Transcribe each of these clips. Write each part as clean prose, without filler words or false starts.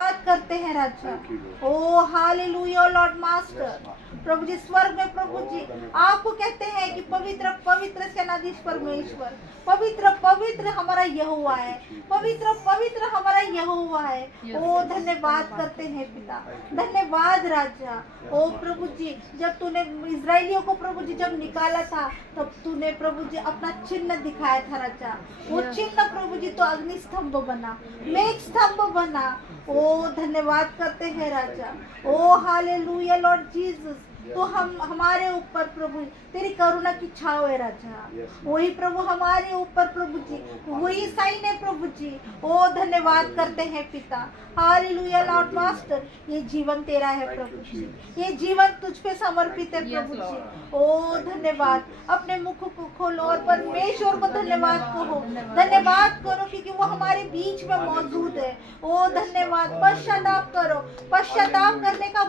बात करते हैं राजा। ओ हालेलुया लॉर्ड मास्टर। प्रभु जी स्वर्ग में प्रभु जी आपको कहते हैं कि पवित्र पवित्र सेनाधीश परमेश्वर, पवित्र पवित्र हमारा यहोवा है, पवित्र पवित्र हमारा यहोवा है। ओ धन्यवाद करते हैं पिता, धन्यवाद राजा। ओ प्रभु जी जब तूने इजराइलियों को प्रभु जी जब निकाला था तब तूने प्रभु जी अपना चिन्ह दिखाया था राजा। वो चिन्ह प्रभु जी तो अग्नि स्तंभ बना, मेघ स्तंभ बना। ओ धन्यवाद करते हैं राजा। ओ हालेलुया लॉर्ड जीसस। तो हम हमारे ऊपर प्रभु तेरी करुणा की छाव है राजा। वही प्रभु हमारे ऊपर प्रभु जी वही साइन है प्रभु जी। ओ धन्यवाद करते हैं पिता। Hallelujah Lord master. ये जीवन तेरा है प्रभु जी, ये जीवन तुझ पे समर्पित है प्रभु जी। ओ धन्यवाद। अपने मुख को खोलो और परमेश्वर को धन्यवाद कहो, धन्यवाद करो क्योंकि वो हमारे बीच में मौजूद है। ओ धन्यवाद। पश्चाताप करो, पश्चाताप करने का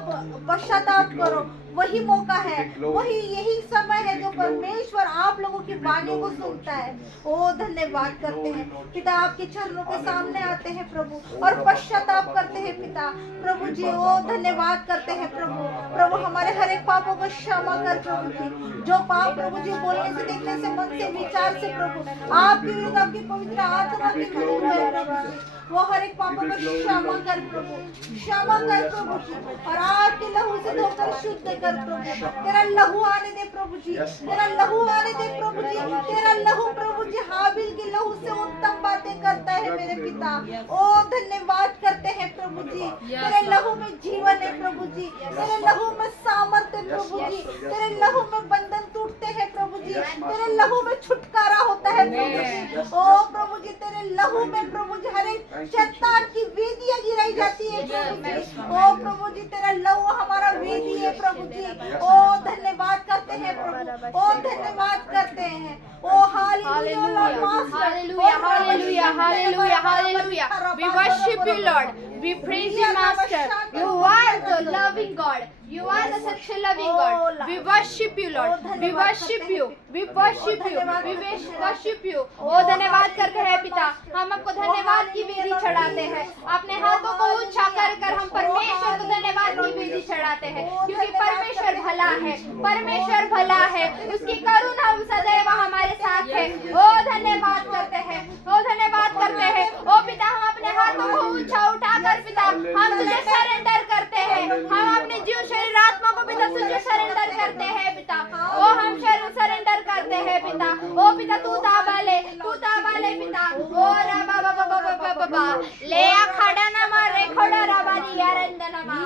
पश्चाताप करो। वही मौका है, वही यही समय है जो परमेश्वर आप लोगों की वाणी को सुनता है। ओ धन्यवाद करते हैं पिता, आपके चरणों के सामने आते हैं प्रभु और पश्चाताप करते हैं पिता प्रभु जी। ओ धन्यवाद करते हैं प्रभु। प्रभु हमारे हर एक पापों को क्षमा कर प्रभु जी। जो पाप प्रभु जी बोलने से, देखने से, मन से, विचार से प्रभु आपके विरुद्ध आपकी पवित्र आत्मा के विरुद्ध है, वो हर एक पापों को क्षमा कर प्रभु, क्षमा कर प्रभु जी। और आपके लहू से धोकर शुद्ध कर प्रभु। तेरा लहू आने दे प्रभु जी, तेरा लहू आने दे प्रभु जी। तेरा लहू प्रभु जी हाबिल के लहू से उत्तम बातें करता है मेरे पिता। ओ धन्यवाद करते हैं प्रभु जी। तेरे लहू में जीवन है प्रभु जी, तेरे लहू में सामर्थ्य प्रभु जी, तेरे लहू में बंधन टूटते हैं प्रभु जी, तेरे लहू में छुटकारा होता है प्रभु जी। ओ प्रभु जी तेरे लहू में प्रभु जी हर एक शैतान की वेदियां गिराई जाती है प्रभु जी। ओ प्रभु जी तेरा लहू हमारा वेदी है प्रभु जी। ओ धन्यवाद करते हैं प्रभु, ओ धन्यवाद करते हैं। ओ hallelujah Lord master, Hallelujah, hallelujah, hallelujah, hallelujah. We worship you, Lord. We praise you, Master. You are the loving God. You are the such a loving God. We worship you, Lord. We worship you. We worship you. We worship you. ओ धन्यवाद करते हैं पिता, हम आपको धन्यवाद की वेदी चढ़ाते हैं। अपने हाथों को ऊंचा कर कर हम परमेश्वर को धन्यवाद की वेदी चढ़ाते हैं क्योंकि परमेश्वर भला है, परमेश्वर भला है, उसकी करुणा सदैव हमारे साथ है। ओ धन्यवाद करते हैं, ओ धन्यवाद करते हैं। ओ पिता हम अपने हाथों को ऊंचा उठाकर पिता हम तुझे सरेंडर करते हैं। हम अपने जीव शरीर आत्मा को पिता तुझे सरेंडर करते हैं पिता। ओ हम सरेंडर करते हैं पिता। ओ पिता तू ताबा ले पिता। ओ राबा बाबा बाबा बाबा बाबा ले खड़ा ना मारे खोड़ा राबारी यारंदना मा।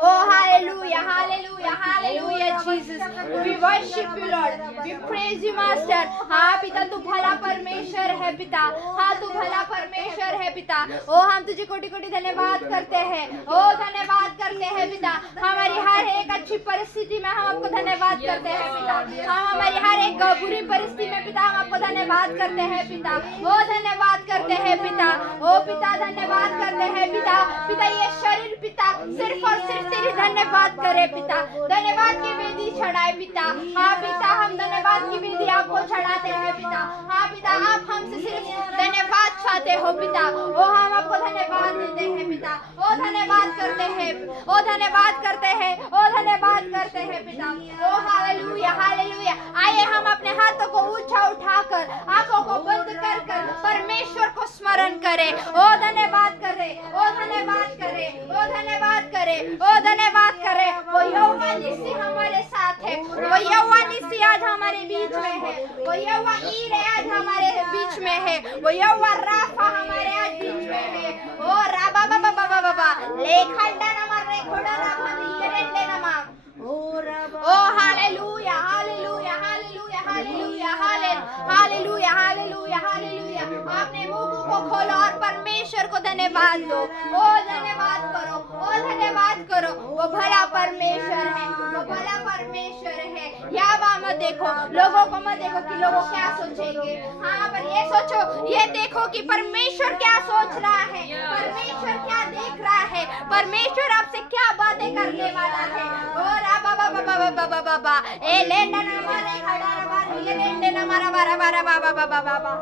ओ hallelujah hallelujah hallelujah Jesus. We worship you Lord, we praise you master. हाँ पिता तू भला परमेश्वर है पिता, हाँ तू भला परमेश्वर है पिता। ओ हम तुझे कोटि कोटि धन्यवाद करते हैं। ओ धन्यवाद करते हैं पिता। हमारी हर एक अच्छी परिस्थिति में हम आपको धन्यवाद करते हैं पिता। हम हमारी हर एक बुरी परिस्थिति में पिता हम आपको धन्यवाद करते हैं पिता। ओ धन्यवाद करते हैं पिता। ओ पिता धन्यवाद करते हैं पिता। पिता ये शरीर पिता सिर्फ और सिर्फ तेरी धन्यवाद करे पिता, धन्यवाद की वेदी चढ़ाए पिता। हाँ पिता हम धन्यवाद की वेदी आपको चढ़ाते हैं पिता। हाँ पिता आप हमसे सिर्फ धन्यवाद चाहते हो पिता। ओ हम आपको धन्यवाद देते हैं पिता। ओ धन्यवाद करते हैं, ओ धन्यवाद करते हैं, ओ धन्यवाद करते हैं पिता। ओ हालेलुया हालेलुया। आइए हम अपने हाथों को ऊंचा उठाकर आंखों को बंद कर कर परमेश्वर को स्मरण करें। ओ धन्यवाद करें, ओ धन्यवाद करें, ओ धन्यवाद करें, ओ धन्यवाद करें। वो यहोवा निस्सी हमारे साथ है, वो यहोवा निस्सी आज हमारे बीच में है, वो यहोवा ईरे आज हमारे बीच में है, वो यहोवा राफा हमारे आज बीच में है। ओ राबा बाबा बाबा बाबा ले खंडा नमर रे खोड़ा राबा ईरे ले नमा। ओ hallelujah hallelujah hallelujah hallelujah hallelujah hallelujah hallelujah. अपने मुंह को खोलो और परमेश्वर को धन्यवाद दो। ओ धन्यवाद करो, ओ धन्यवाद करो। वो भला परमेश्वर है, वो भला परमेश्वर है। या मत देखो, लोगों को मत देखो कि लोगों क्या सोचेंगे। हाँ पर ये सोचो, ये देखो कि परमेश्वर क्या सोच रहा है, परमेश्वर क्या देख रहा है, परमेश्वर आपसे क्या बातें करने वाला है। और बाबा बाबा baba elenda na mare khadara bar elende na mara bara bara baba baba baba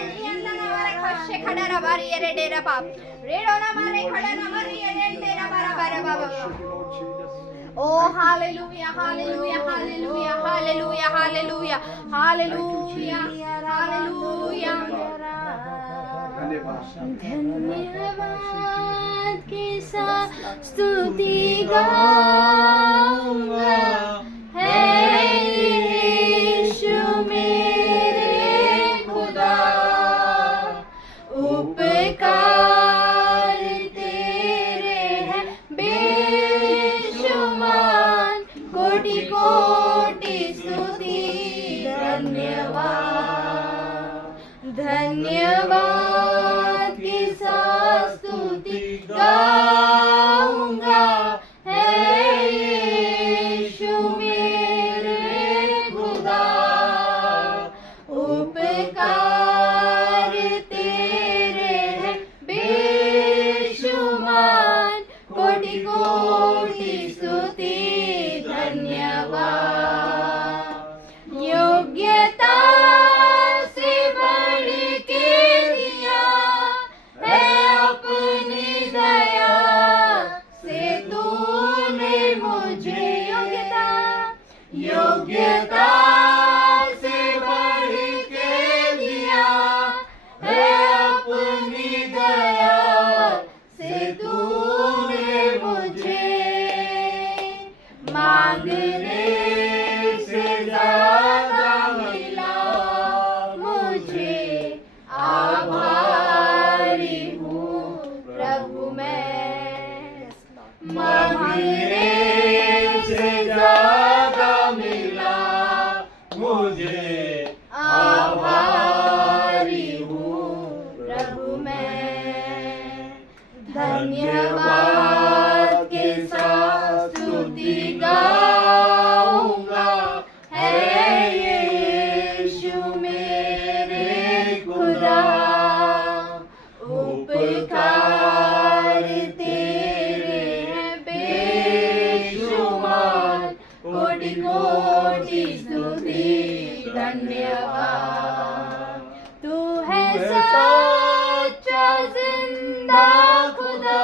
elenda na mare khashe khadara bar elende na bab redo na mare khadara bar elende na mara bara baba. Oh, hallelujah, hallelujah, hallelujah, hallelujah, hallelujah, hallelujah, hallelujah. धन्यवाद के साथ स्तुति गाऊंगा, है यीशु मेरे खुदा, उपकार तेरे हैं बेशुमार, कोटि कोटि स्तुति धन्यवाद, धन्यवाद के साथ स्तुति गाऊंगा, है यीशु मेरे खुदा, उपकार तेरे हैं बेशुमार, कोटि कोटि स्तुति धन्यवाद। योग्यता से बढ़ के दिया है अपनी दया से तूने मुझे, योग्यता योग्यता से बढ़ के दिया है अपनी दया से तूने मुझे, मांगने से ज्यादा मिला मुझे, आभारी हूँ प्रभु मैं, मांगने से ज्यादा मिला मुझे, आभारी हूँ प्रभु मैं। धन्यवाद के साथ स्तुति गाऊंगा, है यीशु मेरे खुदा, उपकार तेरे हैं बेशुमार, कोटि कोटि स्तुति धन्यवाद। तू है सच्चा जिंदा खुदा,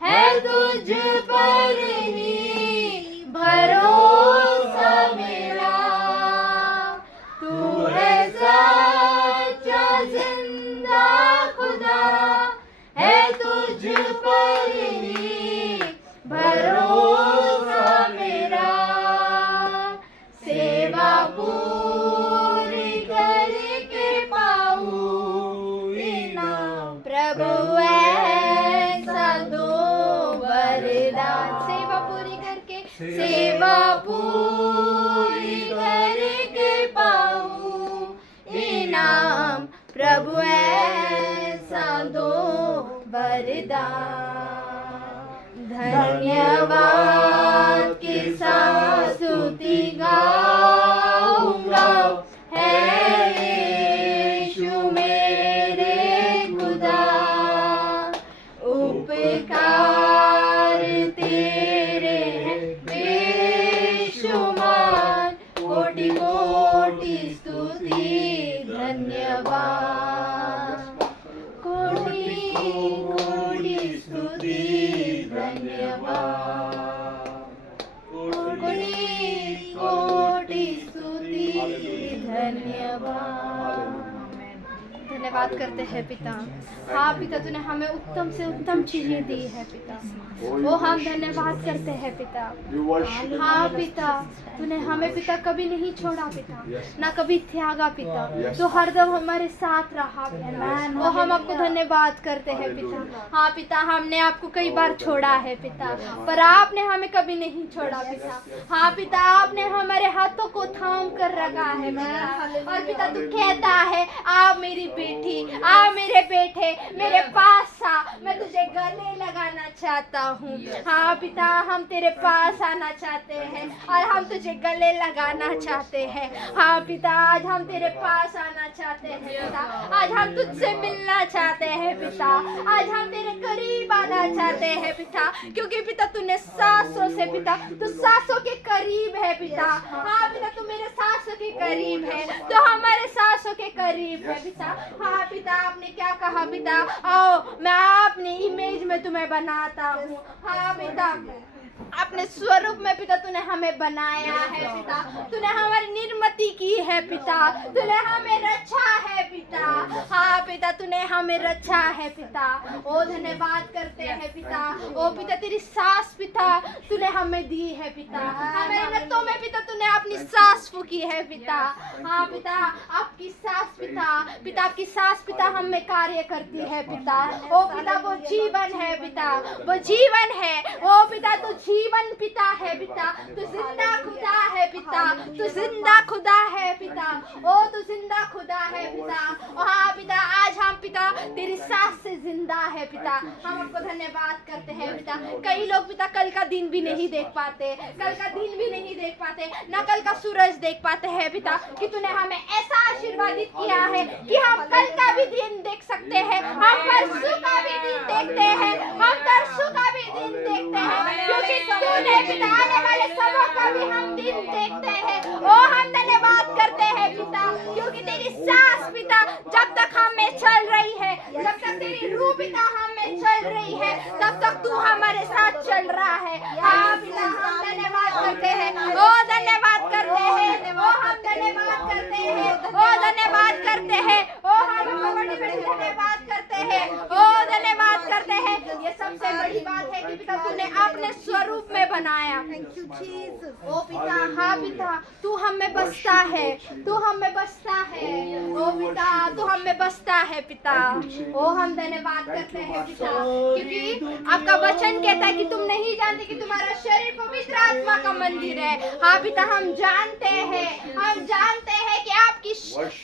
है तुझ पर ही भरोसा मेरा, तू है सच्चा जिंदा खुदा, है तुझ पर ही भरोसा मेरा, सेवा पूरी करके पाऊं इनाम, प्रभु ऐसा दो वरदान, सेवा पूरी करके, सेवा पूरी करके पाऊं इनाम, प्रभु ऐसा दो वरदान। धन्यवाद के साथ स्तुति गाऊंगा, है यीशु मेरे खुदा, उपकार तेरे हैं बेशुमार, कोटि कोटि स्तुति धन्यवाद, कोटि कोटि स्तुति धन्यवाद, कोटि कोटि स्तुति धन्यवाद। धन्यवाद करते हैं पिता। हाँ पिता, तूने हमें उत्तम से उत्तम चीजें दी है पिता, वो हम धन्यवाद करते हैं पिता। हाँ पिता, तूने हमें पिता कभी नहीं छोड़ा पिता, ना कभी त्यागा पिता, तो हरदम हमारे साथ रहा पिता, वो हम आपको धन्यवाद करते हैं पिता। हाँ पिता, हमने आपको कई बार छोड़ा है पिता, पर आपने हमें कभी नहीं छोड़ा पिता। हाँ पिता, आपने हमारे हाथों को थाम कर रखा है पिता, और पिता तू कहता है आ मेरी बेटी, आ मेरे बेटे, मेरे पास आ, मैं तुझे गले लगाना चाहता हूँ। हाँ पिता, हम तेरे पास आना चाहते हैं और हम तुझे गले लगाना चाहते हैं। हाँ पिता, आज हम तेरे पास आना चाहते हैं पिता, आज हम तुझसे मिलना चाहते हैं पिता, आज हम तेरे करीब आना आना चाहते हैं पिता, क्योंकि पिता तूने सांसों से पिता, तू सांसों के करीब है पिता। हाँ पिता, तू मेरे सांसों के करीब है, तो हमारे सांसों के करीब है पिता। हाँ पिता, आपने क्या कहा पिता, आओ मैं अपनी इमेज में तुम्हें बनाता हूँ। हाँ पिता, अपने स्वरूप में पिता तूने हमें बनाया है पिता, तूने हमारी निर्मति की है पिता, तूने हमें रचा है पिता। हाँ पिता, तूने हमें रचा है पिता। ओ धन्यवाद करते हैं पिता। ओ पिता, तेरी सांस पिता तूने हमें दी है पिता, हमारे नसों में पिता तूने अपनी सांस फूकी है पिता। हाँ पिता, आपकी सांस पिता, पिता आपकी सांस पिता हम में कार्य करती है पिता। ओ पिता, वो जीवन है पिता, वो जीवन है। ओ पिता, तू जीवन पिता है पिता, तू जिंदा खुदा है पिता, तू जिंदा खुदा है पिता। ओ तू जिंदा खुदा है पिता। ओ हाँ पिता, आज हम पिता तेरी सांस से जिंदा है पिता। हम आपको धन्यवाद करते हैं पिता। कई लोग पिता कल का दिन भी नहीं देख पाते, कल का दिन भी नहीं देख पाते, ना कल का सूरज देख पाते हैं पिता, कि तूने हमें ऐसा आशीर्वादित किया है कि हम कल का भी दिन देख सकते हैं, हम परसों का भी दिन देखते हैं, हम तरसों का भी दिन देखते हैं, क्योंकि तूने पिता आने वाले समय का भी हम दिन देखते हैं। ओ हम धन्यवाद करते हैं पिता, क्योंकि तेरी सांस पिता जब तक हम में चल रही है, जब तक तेरी रूह पिता हम में चल रही है, तब तक तू हमारे साथ चल रहा है। हाँ पिता, हम धन्यवाद करते हैं। ओ धन्यवाद करते हैं, ओ हम धन्यवाद करते हैं, ओ धन्यवाद करते हैं, ओ हम बड़ी बड़ी धन्यवाद करते हैं, ओ धन्यवाद करते हैं। ये सबसे बड़ी बात है कि पिता तूने अपने स्वरूप में बनाया। Thank you Jesus. ओ पिता, हाँ पिता, तू हम में बसता है, तू हम में बसता है। ओ पिता, तू हम में बसता है पिता। ओ हम धन्यवाद करते हैं पिता, क्योंकि आपका वचन कहता है कि तुम नहीं जानते कि तुम्हारा शरीर पवित्र आत्मा का मंदिर है। हाँ पिता, हम जानते हैं, हम जानते हैं कि आपकी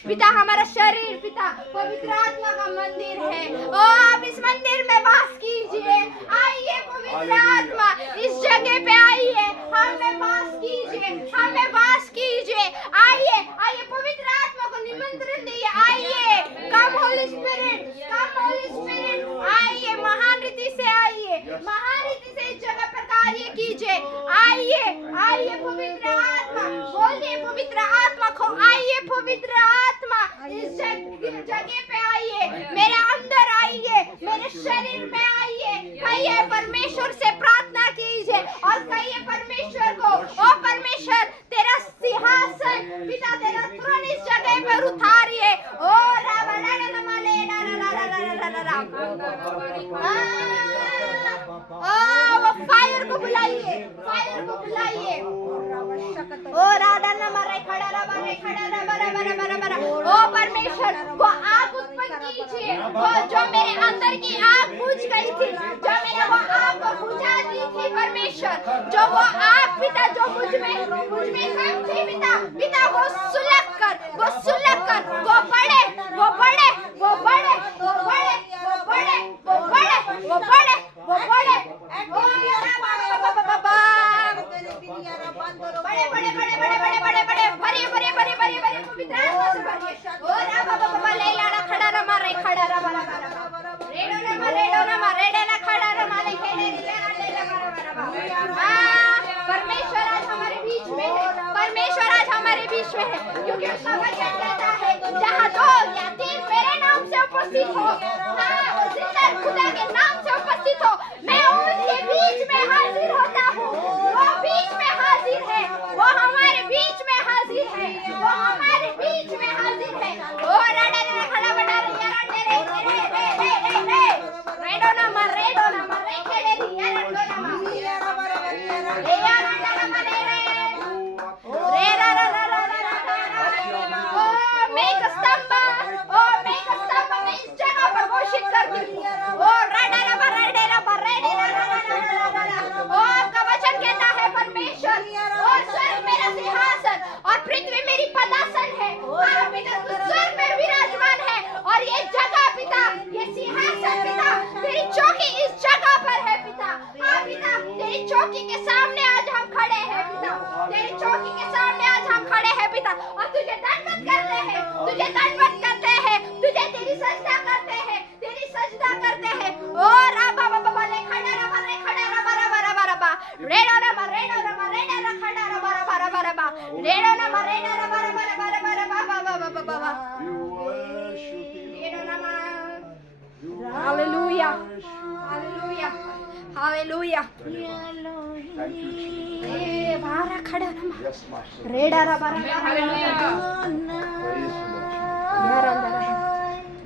पिता हमारा शरीर पिता पवित्र आत्मा का मंदिर है। ओ आप इस मंदिर में वास कीजिए। आइए पवित्र आत्मा, इस जगह पे आइए, हमें वास कीजिए, हमें वास कीजिए। आइए, आइए पवित्र आत्मा को निमंत्रण दीजिए। आइए, कम होली स्पिरिट, कम होली स्पिरिट, आइए महान रीति से, आइए महान रीति से इस जगह पर कार्य कीजिए। आइए, आइए पवित्र आत्मा, बोलिए पवित्र आत्मा को, आइए पवित्र आत्मा इस जगह पे आइए, मेरे अंदर आइए, मेरे शरीर में आइए। कहिए परमेश्वर से प्रार्थना कीजिए और कहिए परमेश्वर को, ओ परमेश्वर तेरा सिंहासन पिता, तेरा थ्रोन इस जगह पर उतारिए। ओ वो फायर को बुलाइए, फायर को बुलाइए। ओ राधा नमरे खड़ा रबरे खड़ा रबरे बरे बरे बरे। ओ परमेश्वर, वो आग उत्पन्न कीजिए, वो जो मेरे अंदर की आग बुझ गई थी, जो मेरे वो आग को बुझा दी थी परमेश्वर, जो वो आग पिता जो मुझ में कम थी पिता, पिता वो सुलग कर, वो सुलग कर, वो बढ़े, वो बढ़े, वो बढ़े, वो बढ़े, वो बढ़े, वो बढ़े, वो बढ़े, वो बढ़े। ओ बड़े बड़े बड़े बड़े बड़े बड़े बड़े भरे भरे भरे भरे भरे पवित्र आत्मा से भरिए। ओ राबा बाबा ले लाड़ा खड़ा रमा रे खड़ा रमा रेडो नमा रेडे ना खड़ा रमा ले खेले ले रा। परमेश्वर आज हमारे बीच में है, परमेश्वर आज हमारे बीच में है, क्योंकि उसका वचन कहता है जहाँ दो या तीन मेरे नाम से उपस्थित हो, हाँ वो जिंदा खुदा के नाम से उपस्थित हो, मैं उनके बीच में हाजिर होता हूँ। वो बीच में हाजिर है, वो हमारे बीच में हाजिर है, वो हमारे बीच में हाजिर है। ओ राडा रे खड़ा बड़ा रे यार रे रे रे रे रे रे रेडो ना मर रे खेले दी यार रे ना मर रे यार ना मर रे रे रा रा रा रा रा। ओ मेक अ स्तंभ, ओ मेक अ स्तंभ, मैं इस जगह पर घोषित करती हूँ। ओ राडा Hallelujah. Thank you, Jesus. ए बारा खड़ा रमा Yes, Master. रेडा रा बारा Praise you, Lord.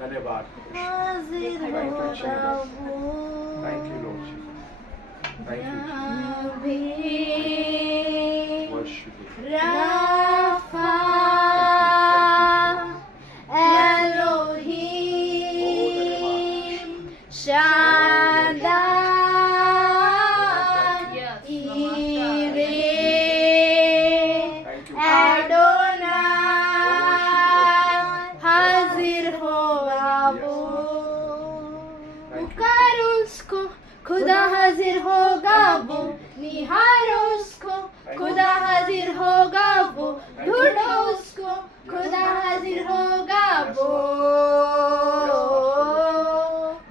धन्यवाद। हाजिर Thank you, होगा Jesus. वो Thank you, Lord Jesus. Thank you, Jesus. भी Worship you. Rapha Elohim Shaddai Jireh Thank you. Adonai हाजिर होगा वो पुकारो उसको खुदा हाजिर होगा वो निहारो उसको खुदा हाजिर होगा वो ढूंढो उसको खुदा हाजिर होगा वो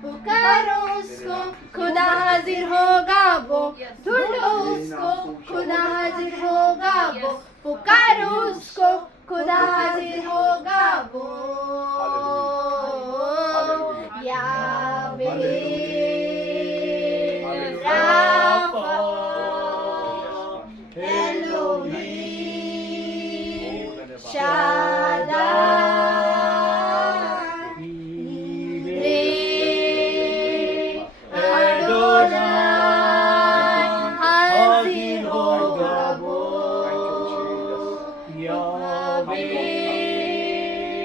पुकारो उसको खुदा हाजिर होगा वो ढूंढो उसको खुदा हाजिर होगा वो पुकारो उसको खुदा हाजिर होगा वो यावे राफा एलोहीम शादाई रे अडोनाई हाजिर होगा वो यावे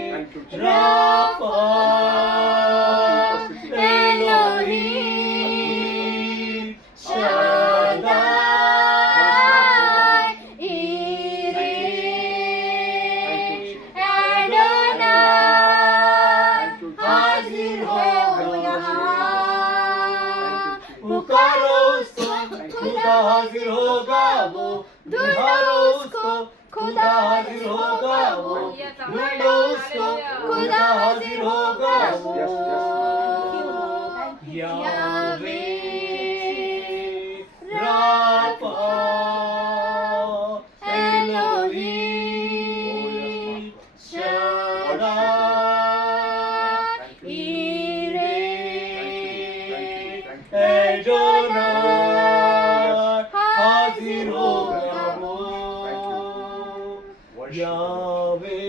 Thank you, Jesus. Rapha Elohim Shaddai Jireh Adonai हाजिर होगा पुकारो उसको खुदा हाजिर होगा वो ढूंढो उसको खुदा हाजिर होगा वो ढूंढो उसको खुदा हाजिर होगा वो यावे Rafa Elohim Shaddai Jireh Adonai हाजिर होगा वो यावे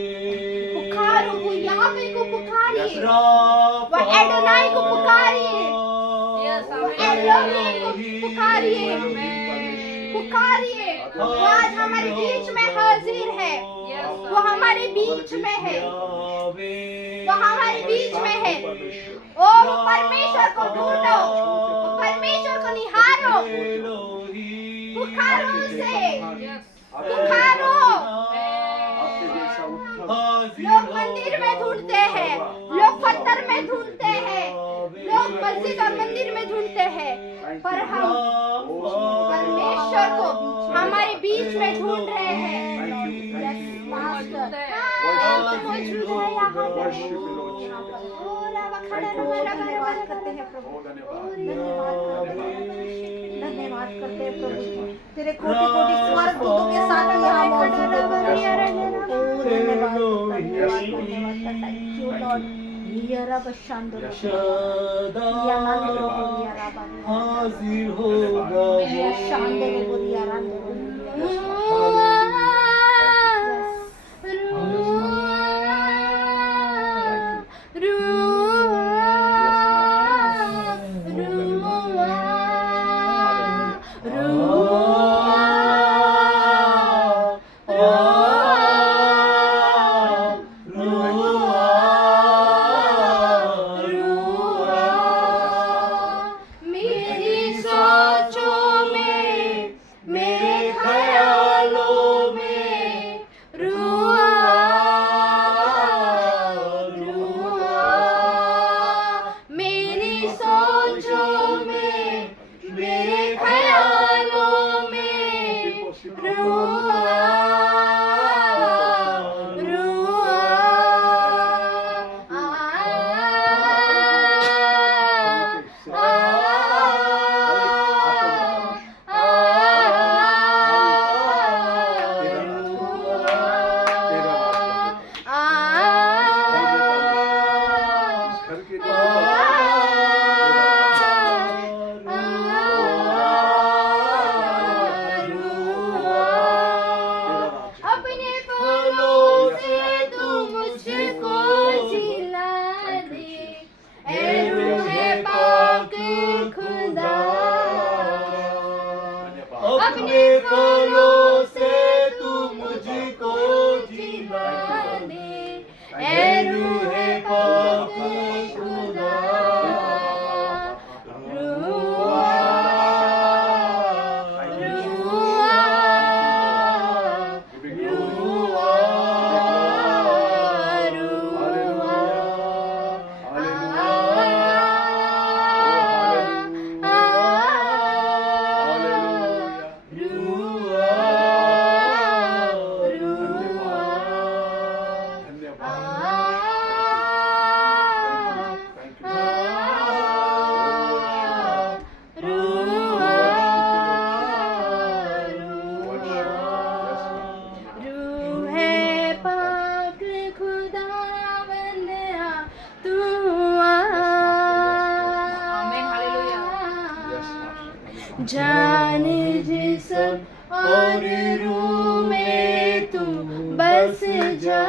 पुकारो वो यावे को पुकारिए वो एडोनाई को पुकारिए वो एलोहीम को पुकारिए पुकारिए वो आज हमारे बीच में हाजिर है वो हमारे बीच में है वो हमारे बीच में है ओ परमेश्वर को ढूंढो परमेश्वर को निहारो पुकारो उसे पुकारो लोग मंदिर में ढूंढते हैं लोग पत्थर में ढूंढते हैं लोग मस्जिद और मंदिर में ढूंढते हैं पर हम परमेश्वर को हमारे बीच में ढूंढ रहे हैं मौजूद है यहाँ Worship you, Lord Jesus. धन्यवाद करते हैं प्रभु Oh, धन्यवाद करते हैं प्रभु तेरे कोटि कोटि स्वर्गदूतों के साथ यहाँ मौजूद है ओ धन्यवाद धन्यवाद थैंक यू लॉर्ड यरा बशांदो यानंदो बोलिया हाजिर होगा या शांदो बोलिया रंदो मेरी सोचों में मेरे ख्यालों अपने फलों से तू मुझको जिला दे ऐ रूहे पाक खुदा जान जिस्म और रूह में तू बस जा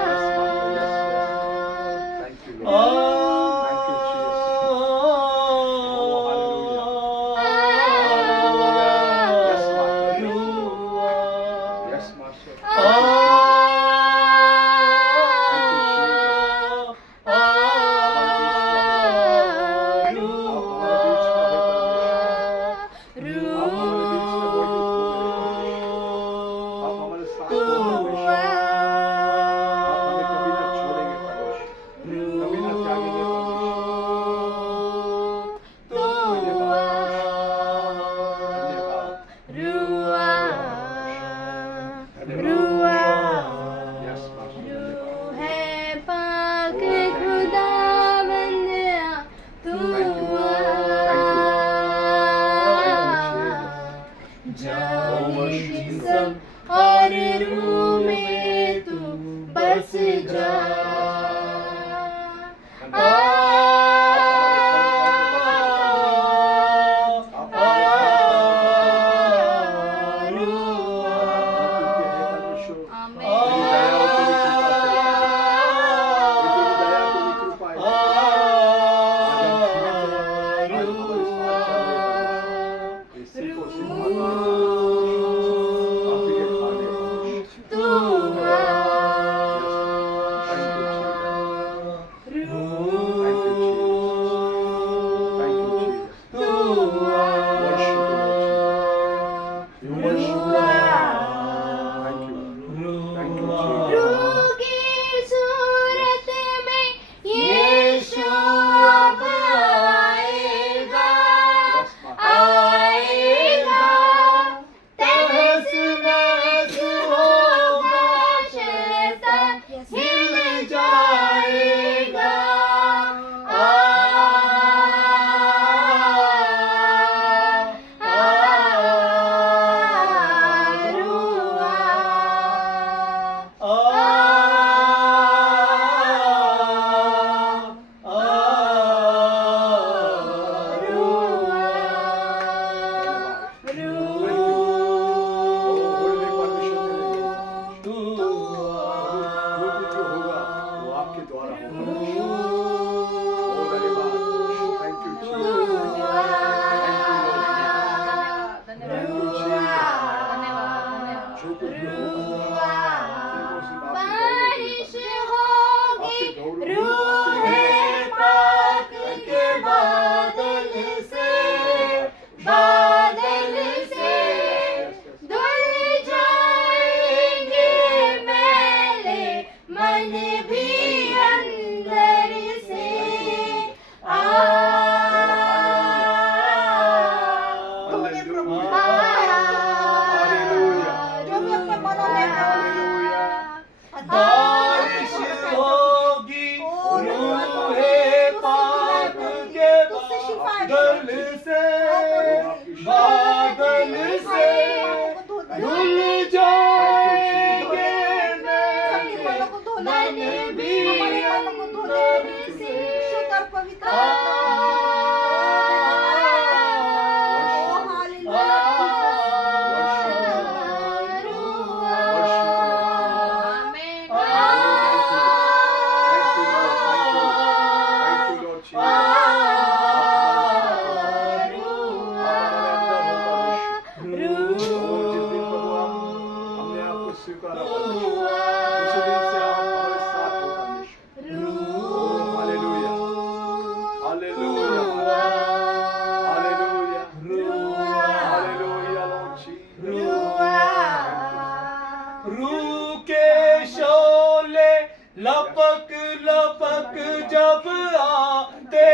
लपक लपक जब आते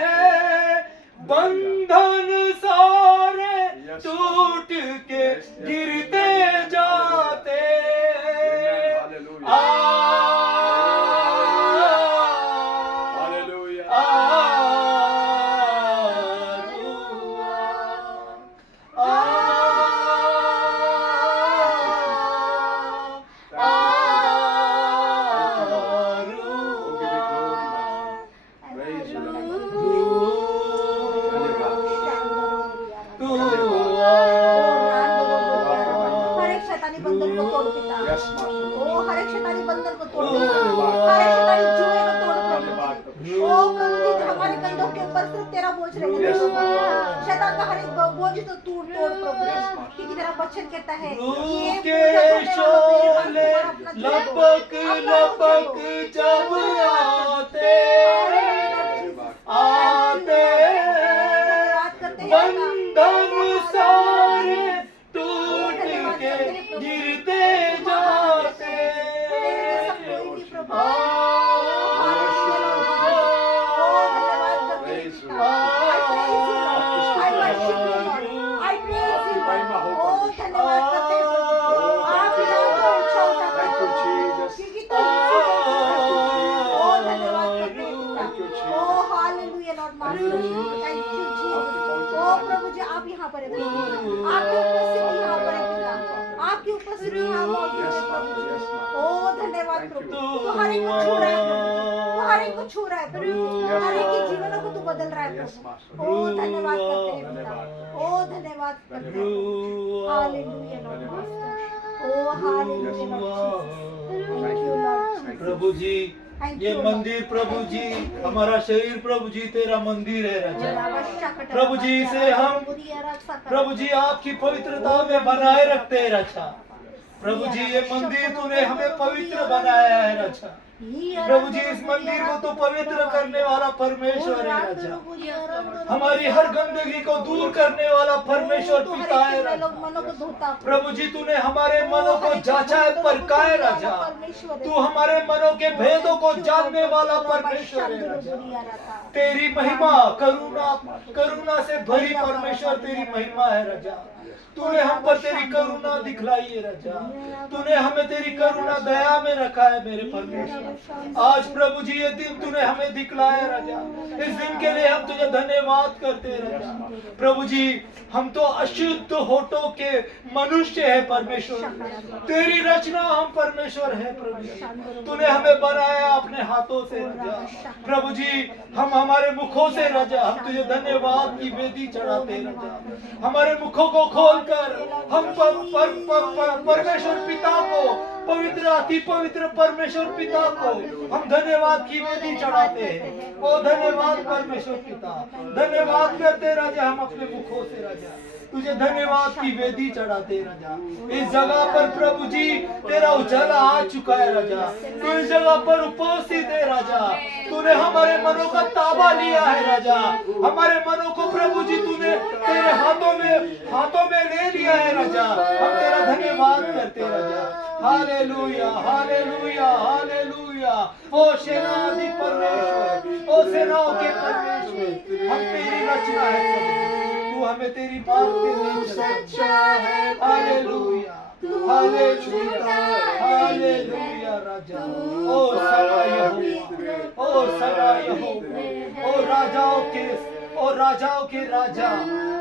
हैं बंधन सारे टूट के गिरते जाते हर एक शैतानी बंधन को तोड़ पिता। ओ हर एक शैतानी बंधन को तोड़ पिता। हर एक शैतानी जुए को तोड़ प्रभु। ओ प्रभु जी हमारे कंधों के ऊपर सिर्फ तेरा बोझ रहेगा। शैतान का हर एक बोझ तो तू तोड़ प्रभु, क्योंकि तेरा वचन कहता है के शोले लपक लपक जब आते बंधन सारे टूट के गिरते जाते प्रभु जी आप यहाँ पर हैं, आपकी उपस्थिति यहाँ पर है पिता, आपकी उपस्थिति यहाँ मौजूद है प्रभु। ओ धन्यवाद प्रभु, तू हर एक को छू रहा है प्रभु, तू हर एक को छू रहा है प्रभु, हर एक के जीवनों को तू बदल रहा है प्रभु। ओ धन्यवाद करते हैं पिता, ओ धन्यवाद करते हैं। हालेलुया लॉर्ड मास्टर, ओ hallelujah Lord, thank you Lord. प्रभु जी ये मंदिर प्रभु जी हमारा शरीर प्रभु जी तेरा मंदिर है राजा। प्रभु जी इसे हम प्रभु जी आपकी पवित्रता में बनाए रखते हैं राजा। प्रभु जी ये मंदिर तूने हमें पवित्र बनाया है राजा। प्रभु जी इस मंदिर को तो पवित्र करने वाला परमेश्वर है राजा। हमारी हर गंदगी को दूर करने वाला परमेश्वर पिता है राजा। प्रभु जी तूने हमारे मनों को जांचा है परखा है राजा। तू हमारे मनों के भेदों को जानने वाला परमेश्वर है राजा। तेरी महिमा करुणा से भरी परमेश्वर तेरी महिमा है राजा। तूने हम पर तेरी करुणा दिखलाई है राजा। तूने हमें तेरी करुणा दया में रखा है मेरे परमेश्वर। आज प्रभु जी ये दिन तूने हमें दिखलाया राजा। इस दिन के लिए हम तुझे धन्यवाद करते हैं राजा। प्रभु जी हम तो अशुद्ध होठों के मनुष्य है परमेश्वर, तेरी रचना हम परमेश्वर है प्रभु। तूने हमें बनाया अपने हाथों से राजा। प्रभु जी हम हमारे मुखों से राजा हम तुझे धन्यवाद की वेदी चढ़ाते हैं राजा। हमारे मुखों को खोलकर हम परमेश्वर पिता को पवित्र अति पवित्र परमेश्वर पिता को हम धन्यवाद की वेदी चढ़ाते हैं। ओ धन्यवाद परमेश्वर पिता, धन्यवाद करते राजा हम अपने मुखों से राजा तुझे धन्यवाद की वेदी चढ़ाते राजा। इस जगह पर प्रभु जी तेरा उजाला आ चुका है राजा। तू इस जगह पर उपस्थित है राजा। तूने हमारे मनों का ताबा लिया है राजा। हमारे मनों को प्रभु जी तूने तेरे हाथों में ले लिया है राजा। हम तेरा धन्यवाद करते राजा। Hallelujah hallelujah hallelujah. ओ सेनाधि परमेश्वर, ओ सेनाओं के परमेश्वर, हम तेरी रचना है प्रभु। तू हमें तेरी बात पे ले चला है। हालेलुया हालेलुया हालेलुया राजा। ओ सदा यहोवा, ओ सदा यहोवा, ओ राजाओं के राजा,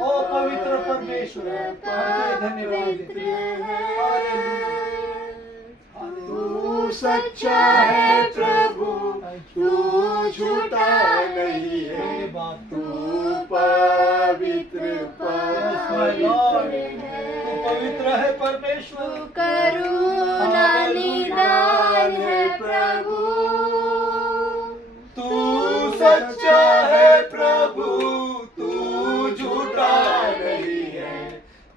ओ पवित्र परमेश्वर, हम तेरे धन्यवाद देते हैं। हालेलुया तू सच्चा है प्रभु, तू झूठा नहीं है, तू पवित्र पवित्र है परमेश्वर। करुणा निदान है प्रभु, तू सच्चा है प्रभु, तू झूठा नहीं है,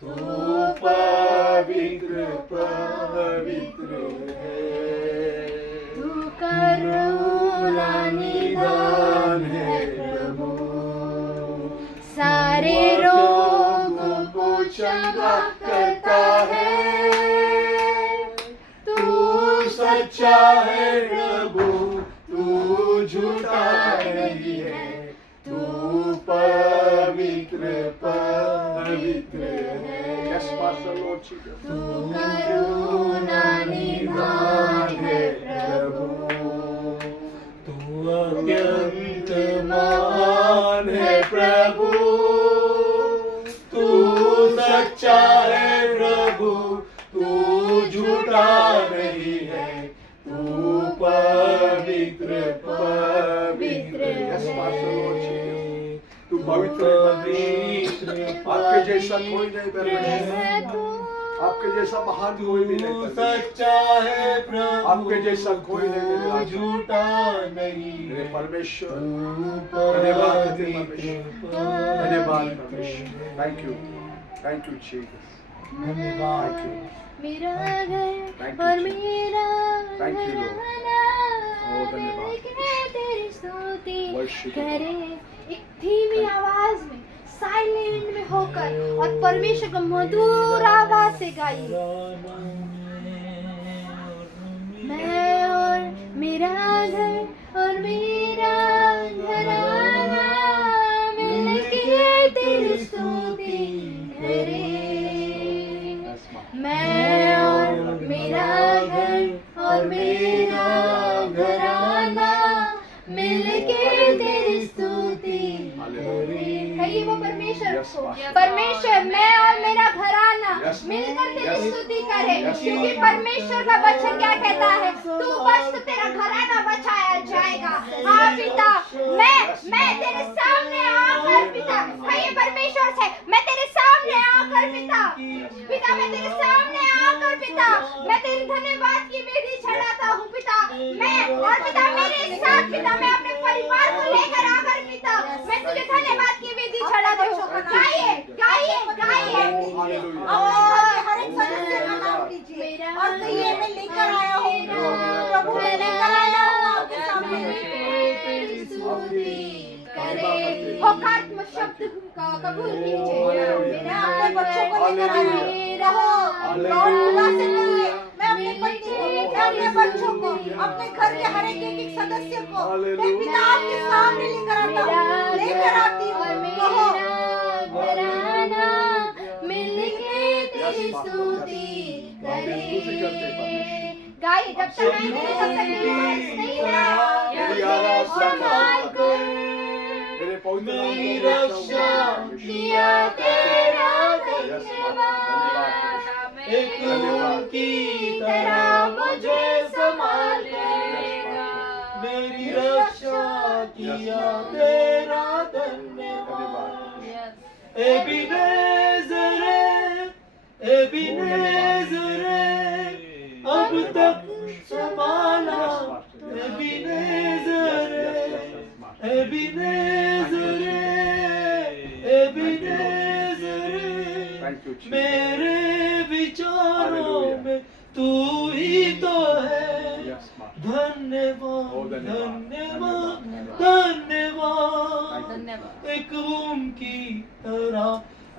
तू पवित्र है। तू करुणा निदान है प्रभु, सारे रोगों को चंगा करता है, सच्चा है प्रभु, तू झूठा नहीं है, तू पवित्र पवित्र है। Yes, Pastor Lord Jesus. तू करुणा निधान है प्रभु, तू अत्यंत महान है प्रभु, तू सच्चा है प्रभु, तू झूठा नहीं है, तू पवित्र पवित्र है। Yes, Pastor Lord Jesus. तू पवित्र आपके जैसा कोई नहीं परमेश्वर, आपके जैसा महान कोई भी नहीं तू परमेश्वर। सच्चा है प्रभु, आपके जैसा कोई नहीं मेरे राजा। झूठा नहीं मेरे परमेश्वर, धन्यवाद धन्यवाद परमेश्वर। Thank you Jesus. धन्यवाद। Thank you. मेरा Thank घर you, और मेरा Thank you, Lord. घराना धन्यवाद। मिलके तेरी स्तुति Worship you, करे। एक धीमी आवाज में, साइलेंट में होकर और परमेश्वर को मधुर आवाज से गाइए। मैं और मेरा घर और मेरा घराना मिलके तेरी स्तुति करे। मैं और मेरा घर और मेरा घराना मिलके तेरी स्तुति कहिए वो परमेश्वर Yes, को। Pastor. परमेश्वर, मैं और मेरा घराना Yes. मिलकर तेरी Yes. स्तुति करे। Yes, क्योंकि Pastor. परमेश्वर का वचन क्या कहता है? तू बस तो तेरा घराना बचाया जाएगा। हाँ पिता, मैं तेरे सामने आकर पिता, कहिए परमेश्वर से, मैं तेरे सामने आकर पिता, मैं तेरे सामने आकर पिता, मैं तेरी धन्यवाद की वेदी चढ़ाता हूँ पिता। मैं और पिता मेरे साथ पिता, मैं अपने परिवार को लेकर आकर पिता, मैं तुझे धन्यवाद की वेदी चढ़ाता हूँ। गाइए गाइए गाइए। हर एक सदस्य का नाम लीजिए और कहिए मैं लेकर आया हूँ प्रभु, मैं लेकर आया हूँ आपके सामने। होकारात्मक शब्द का कबूल कीजिए। मैं अपने बच्चों को लेकर आया हूँ। लॉर्ड खुदा से कहिए, मैं अपनी पत्नी को, मैं अपने बच्चों को, अपने घर के हर एक सदस्य को मैं पिता आपके सामने लेकर आती हूँ। कहो घराना मिलके तेरी स्तुति करे। गाइए जब तक नहीं मिले तब तक नहीं मिला। संभाल कर मेरे पवित्र नाम मेरी को रक्षा किया तेरा धन्यवाद। एक की तरह मुझे संभालेगा, मेरी रक्षा किया तेरा धन्यवाद। एबीनेज़र अब तक संभाला, एबीनेज़र मेरे विचारों में तू ही तो है। धन्यवाद धन्यवाद धन्यवाद। एक ऊन की तरह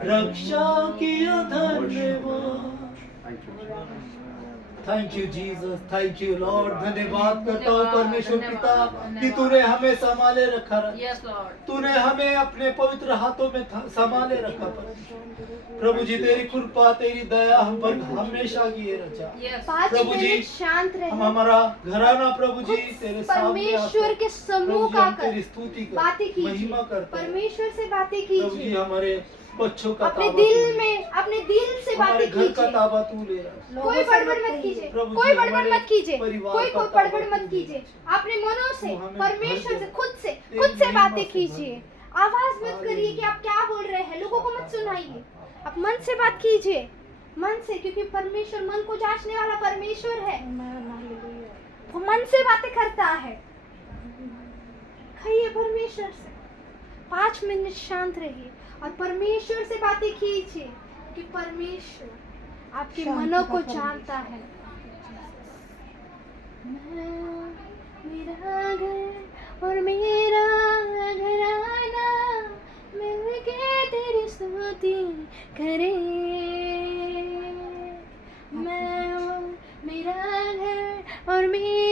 रक्षा किया, धन्यवाद। Thank you Jesus, thank you Lord. धन्यवाद करता हूँ परमेश्वर पिता कि तूने हमें संभाले रखा, तूने हमें अपने पवित्र हाथों में संभाले रखा। प्रभु जी तेरी कृपा तेरी दया हम पर हमेशा किए रचा। प्रभु जी शांत रहे, हम हमारा घराना प्रभु जी तेरे सामने परमेश्वर के समूह का तेरी स्तुति कर बातें कीजिए, महिमा करते हैं। परमेश्वर से बातें प्रभु जी कीजिए, हमारे बच्चों का अपने ताबा दिल तू ले। में, अपने दिल से हमारे बातें घर का कीजिए। ताबा तू ले रहा। कोई बड़बड़ मत कीजिए, प्रभु कोई जी, बड़बड़ हमारे मत कीजिए, परिवार कोई का बड़बड़ ताबा मत तू कीजिए। ले। अपने मनों से, तू हमें परमेश्वर से, भर खुद से तेरी बातें महिमा से कीजिए। आवाज मत करिए कि आप क्या बोल रहे हैं, लोगों को मत सुनाइए। आप मन से बात कीजिए, मन से, क्योंकि परमेश्वर मन को जांचने वाला परमेश्वर है। वो मन से बातें करता है। कहिए परमेश्वर से, 5 मिनट शांत रहिए और परमेश्वर से बातें कीजिए कि परमेश्वर आपके मनों को जानता है। मेरा घर और मेरा घराना मिलके तेरी स्तुति करे। मैं और मेरा घर और मेरा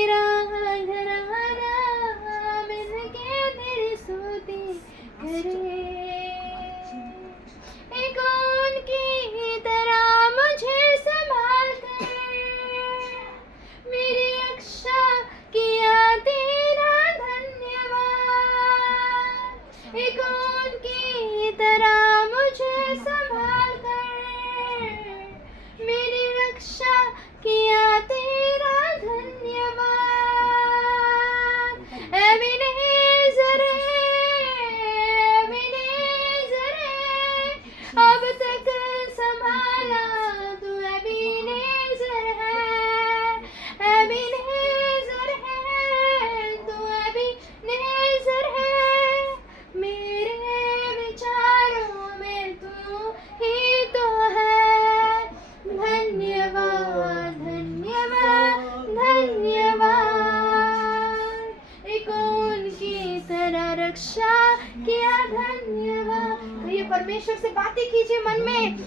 परमेश्वर से बातें कीजिए मन में।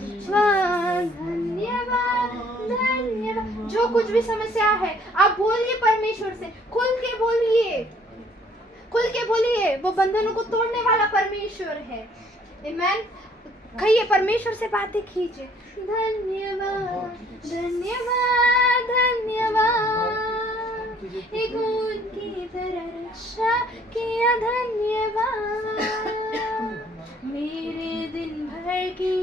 धन्यवाद धन्यवाद। जो कुछ भी समस्या है आप बोलिए परमेश्वर से, खुल के बोलिए, खुल के बोलिए। वो बंधनों को तोड़ने वाला परमेश्वर है। आमीन। कहिए, परमेश्वर से बातें कीजिए। धन्यवाद धन्यवाद धन्यवाद, एक उनकी तरह रक्षा किया। धन्यवाद, मेरे दिन भर की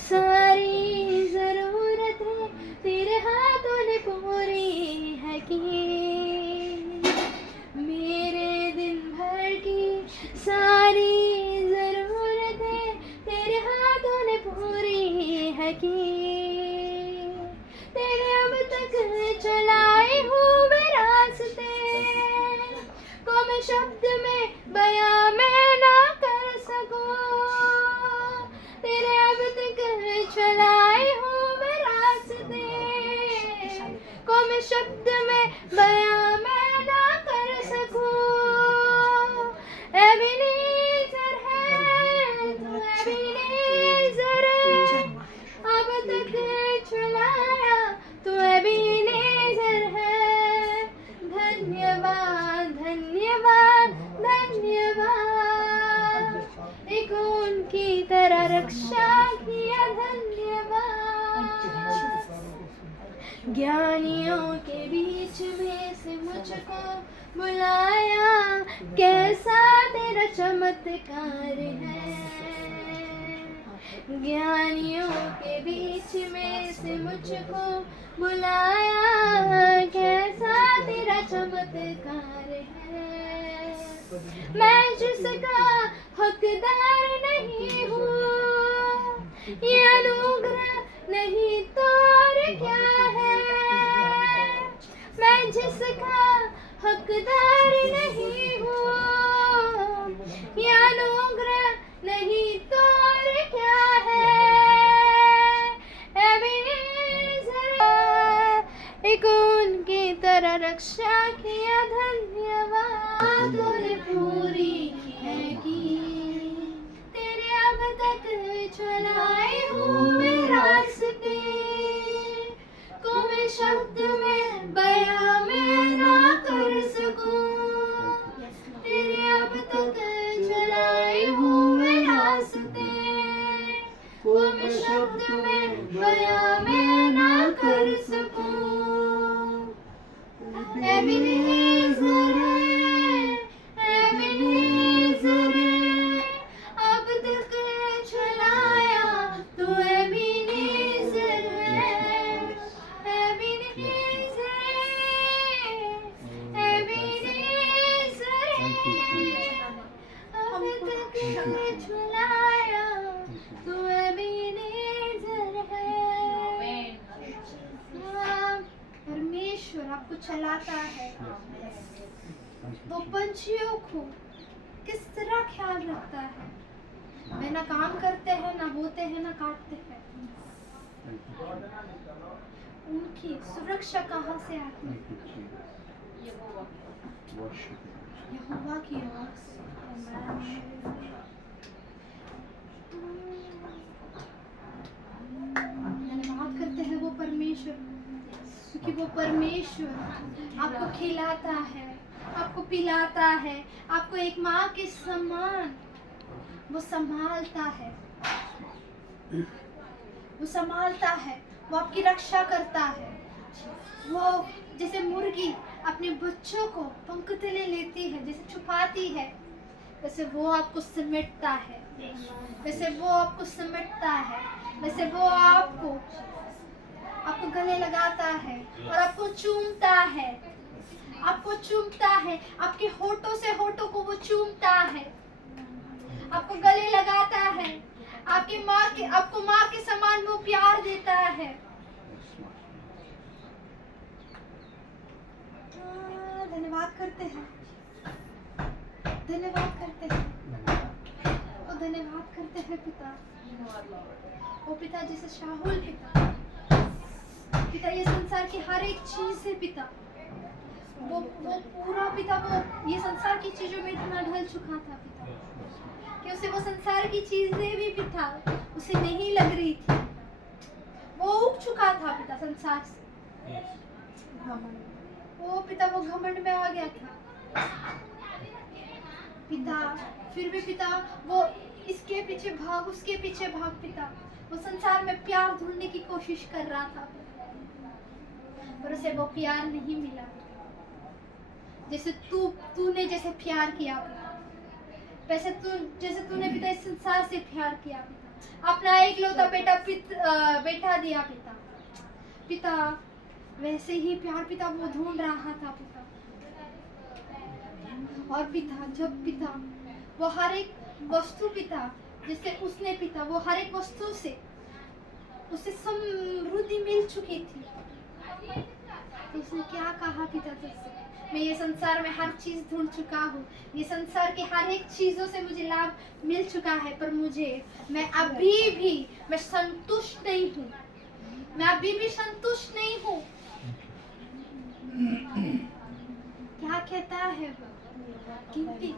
सारी जरूरतें तेरे हाथों ने पूरी है की। मेरे दिन भर की सारी जरूरतें तेरे हाथों ने पूरी है की। तेरे अब तक चलाए हुए रास्ते को मैं शब्द में बयां मैं ना कर सकूं। तेरे अब तक चलाए हुए रास्ते को मैं शब्द में बयां मैं ना कर सकूं। एबेनेज़र है तू, एबेनेज़र है, अब तक चलाया तू एबेनेज़र है। धन्यवाद धन्यवाद धन्यवाद, एक उनकी तरह रक्षा किया। धन्यवाद, ज्ञानियों के बीच में से मुझको बुलाया, कैसा तेरा चमत्कार है। ज्ञानियों के बीच में से मुझको बुलाया, कैसा तेरा चमत्कार है। मैं जिसका हकदार नहीं हूँ, ये अनुग्रह नहीं तो और क्या है। मैं जिसका हकदार नहीं हूँ, ये अनुग्रह नहीं तो और क्या है। एबेनेज़र, एक उनकी तरह रक्षा किया। धन्यवाद, तूने पूरी है की। तेरे अब तक चलाए हुए रास्ते को मैं शब्द में बयां में ना कर सकूं। तेरे अब तक चलाए हुए रास्ते को मैं शब्द में बयां में ना कर सकूं। एबेनेज़र है, एबेनेज़र है, अब तक चलाया तू एबेनेज़र है। एबेनेज़र है, एबेनेज़र है, अब तक चलाया तू एबेनेज़र है। परमेश्वर आपको चलाता है तो पंछियों को किस तरह ख्याल रखता है। वे ना काम करते हैं, ना बोते हैं, ना काटते हैं। उनकी सुरक्षा कहाँ से आती है? यहोवा की ओर से। धन्यवाद करते हैं वो परमेश्वर, क्योंकि वो परमेश्वर आपको खिलाता है, आपको पिलाता है, आपको एक माँ के समान वो संभालता है। वो संभालता है, वो आपकी रक्षा करता है। वो जैसे मुर्गी अपने बच्चों को पंख तले लेती है, जैसे छुपाती है, वैसे वो आपको समेटता है। वैसे वो आपको समेटता है। वैसे वो आपको गले लगाता है और आपको चूमता है। आपको चूमता है, आपके होठों से होठों को वो चूमता है, आपको गले लगाता है, आपको माँ के समान वो प्यार देता है। धन्यवाद करते हैं, धन्यवाद करते हैं, और धन्यवाद करते हैं पिता। ओ पिता, जैसे शाहुल पिता ये संसार की हर एक चीज से पिता, वो पूरा पिता, वो ये संसार की चीजों में इतना ढल चुका था पिता, कि उसे वो संसार की चीजें भी पिता उसे नहीं लग रही थी, वो उग चुका था पिता संसार से, वो पिता वो घमंड में आ गया था पिता। फिर भी पिता वो इसके पीछे भाग उसके पीछे भाग पिता, वो संसार में प्यार ढूंढने की कोशिश कर रहा था, पर उसे वो प्यार नहीं मिला जैसे तूने जैसे प्यार किया पिता, वैसे तूने पिता इस संसार से प्यार किया पिता, अपना एकलौता बेटा दिया पिता, वैसे ही प्यार पिता वो ढूंढ रहा था पिता। और पिता जब पिता वो हर एक वस्तु पिता जिससे उसने पिता वो हर एक वस्तु से उसे समृद्धि मिल चुकी थी, तो उसने क्या कहा पिता तुझसे, मैं ये संसार में हर चीज ढूंढ चुका हूँ, ये संसार के हर एक चीजों से मुझे लाभ मिल चुका है, पर मैं अभी भी संतुष्ट नहीं हूँ, मैं अभी भी संतुष्ट नहीं हूँ। क्या कहता है वो, गिनती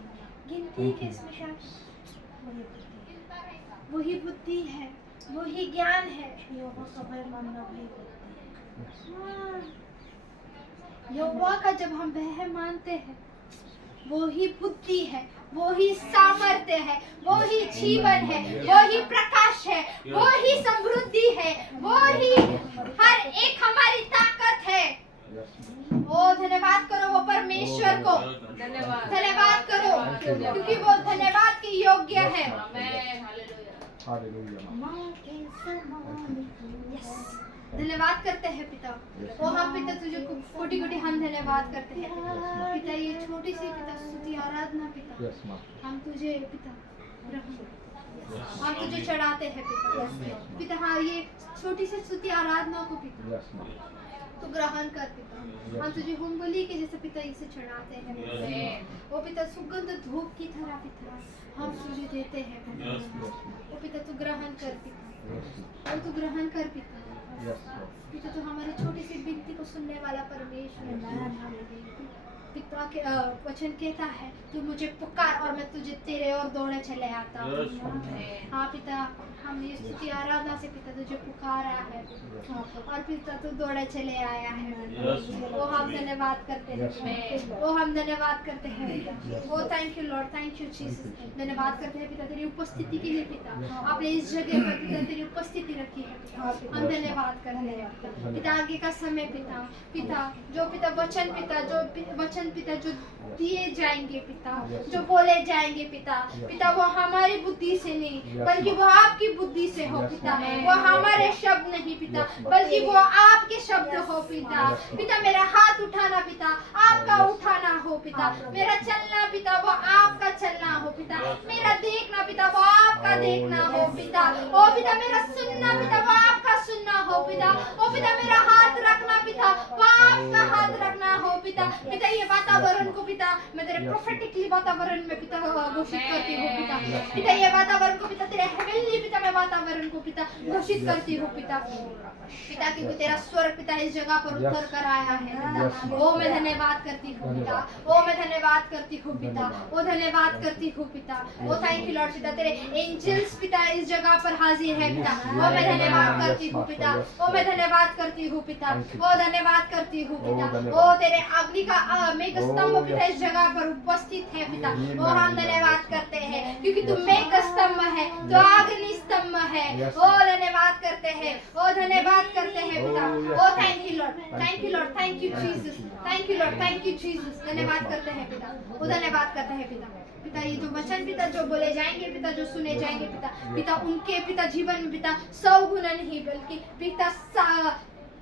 है इसमें शायद, वही बुद्धि है, वही ज्ञान है। यहोवा का जब हम वह मानते हैं, वो ही बुद्धि है, वो ही सामर्थ्य है, वो ही जीवन है, वो ही प्रकाश है, वो ही समृद्धि है, वो ही हर एक हमारी ताकत है। ओ धन्यवाद करो वो परमेश्वर को, धन्यवाद करो क्योंकि वो धन्यवाद के योग्य है। धन्यवाद करते हैं पिता, ओ हम पिता तुझे कोटि कोटि हम धन्यवाद करते हैं पिता, ये छोटी सी पिता स्तुति आराधना पिता हम तुझे पिता हम तुझे चढ़ाते हैं पिता। हाँ ये छोटी सी स्तुति आराधना को पिता तू ग्रहण कर पिता, हम तुझे होम बलि के जैसे पिता इसे चढ़ाते हैं, ओ पिता सुगंध धूप की तरह पिता हम तुझे देते हैं ओ पिता तू ग्रहण कर पिता, और तू ग्रहण कर पिता। पिता तो हमारी छोटी सी विनती को सुनने वाला परमेश्वर पिता के वचन कहता है तू मुझे पुकार और मैं तुझे तेरे और दौड़े चले आता हूँ। हाँ पिता हम ये स्तुति आराधना से पिता तुझे पुकारा है और पिता तू दौड़े चले आया है, वो हम धन्यवाद करते हैं, वो हम धन्यवाद करते हैं, वो thank you Lord, thank you Jesus. धन्यवाद करते हैं पिता तेरी उपस्थिति के लिए पिता, आपने इस जगह पर पिता तेरी उपस्थिति रखी है पिता, हम धन्यवाद करते हैं पिता। आगे का समय पिता जो पिता वचन पिता जो वचन पिता जो दिए जाएंगे पिता, जो बोले जाएंगे पिता वो हमारी बुद्धि से नहीं बल्कि वो आपकी बुद्धि से हो पिता, वो हमारे शब्द नहीं पिता बल्कि वो आपके शब्द हो पिता। मेरा हाथ उठाना पिता आपका उठाना हो पिता, मेरा चलना पिता वो आपका चलना हो पिता, मेरा देखना पिता वो आपका देखना हो पिता, ओ पिता मेरा सुनना पिता वो आपका सुनना हो पिता, ओ पिता मेरा हाथ रखना पिता वो आपका हाथ रखना हो पिता। ये वातावरण को पिता मैं तेरे प्रोफेटिकली वातावरण में पिता घोषित करती हूँ पिता ये वातावरण को पिता तेरे हेवनली पिता मैं वातावरण को पिता घोषित करती हूँ पिता क्योंकि तेरा स्वर पिता इस जगह पर उतर कर आया है पिता। ओ मैं धन्यवाद करती हूँ पिता, ओ मैं धन्यवाद करती हूँ पिता, ओ धन्यवाद करती हूँ पिता, ओ थैंक यू लॉर्ड पिता तेरे एंजल्स पिता इस जगह पर हाजिर है पिता, ओ मैं धन्यवाद करती हूँ पिता, ओ मैं धन्यवाद करती हूँ पिता, ओ धन्यवाद करती हूँ पिता, ओ तेरे अग्नि का मेघ स्तंभ पिता इस जगह पर उपस्थित है पिता, ओ हम धन्यवाद करते हैं क्योंकि तू मेघ स्तंभ है तो अग्नि स्तंभ है, ओ धन्यवाद करते हैं, ओ धन्यवाद करते हैं पिता, oh thank you Lord, thank you Lord, thank you Jesus, thank you Lord, thank you Jesus. धन्यवाद करते हैं पिता, ओ धन्यवाद करते हैं पिता ये जो वचन पिता जो बोले जाएंगे पिता जो सुने जाएंगे पिता उनके पिता जीवन में पिता 100 गुना नहीं बल्कि पिता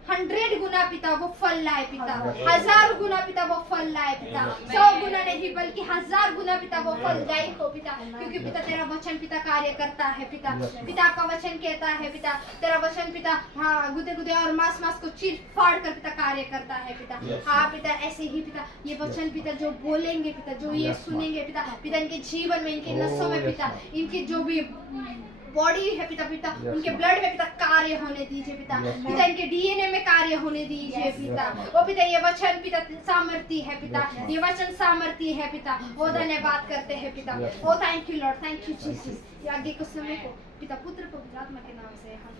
100 गुना पिता वो फल लाए पिता, 1000 गुना पिता वो फल लाए पिता, 100 गुना नहीं बल्कि 1000 गुना पिता वो फलदायी हो पिता, क्योंकि पिता तेरा वचन पिता कार्य करता है पिता आपका वचन कहता है पिता तेरा वचन पिता हाँ गुदे गुदे और मांस को चीर फाड़ कर पिता कार्य करता है पिता। हाँ पिता ऐसे ही पिता ये वचन पिता जो बोलेंगे पिता जो ये सुनेंगे पिता इनके जीवन में इनके नसों में पिता इनके जो भी बॉडी है पिता, पिता उनके ब्लड में पिता कार्य होने दीजिए पिता, पिता इनके डीएनए में कार्य होने दीजिए पिता। ओ पिता ये वचन पिता सामर्थ्य है पिता, ये वचन सामर्थ्य है पिता। वो धन्यवाद करते हैं पिता। Oh thank you Lord, thank you Jesus. ये आगे कुछ समय को पिता पुत्र पवित्र आत्मा के नाम से हम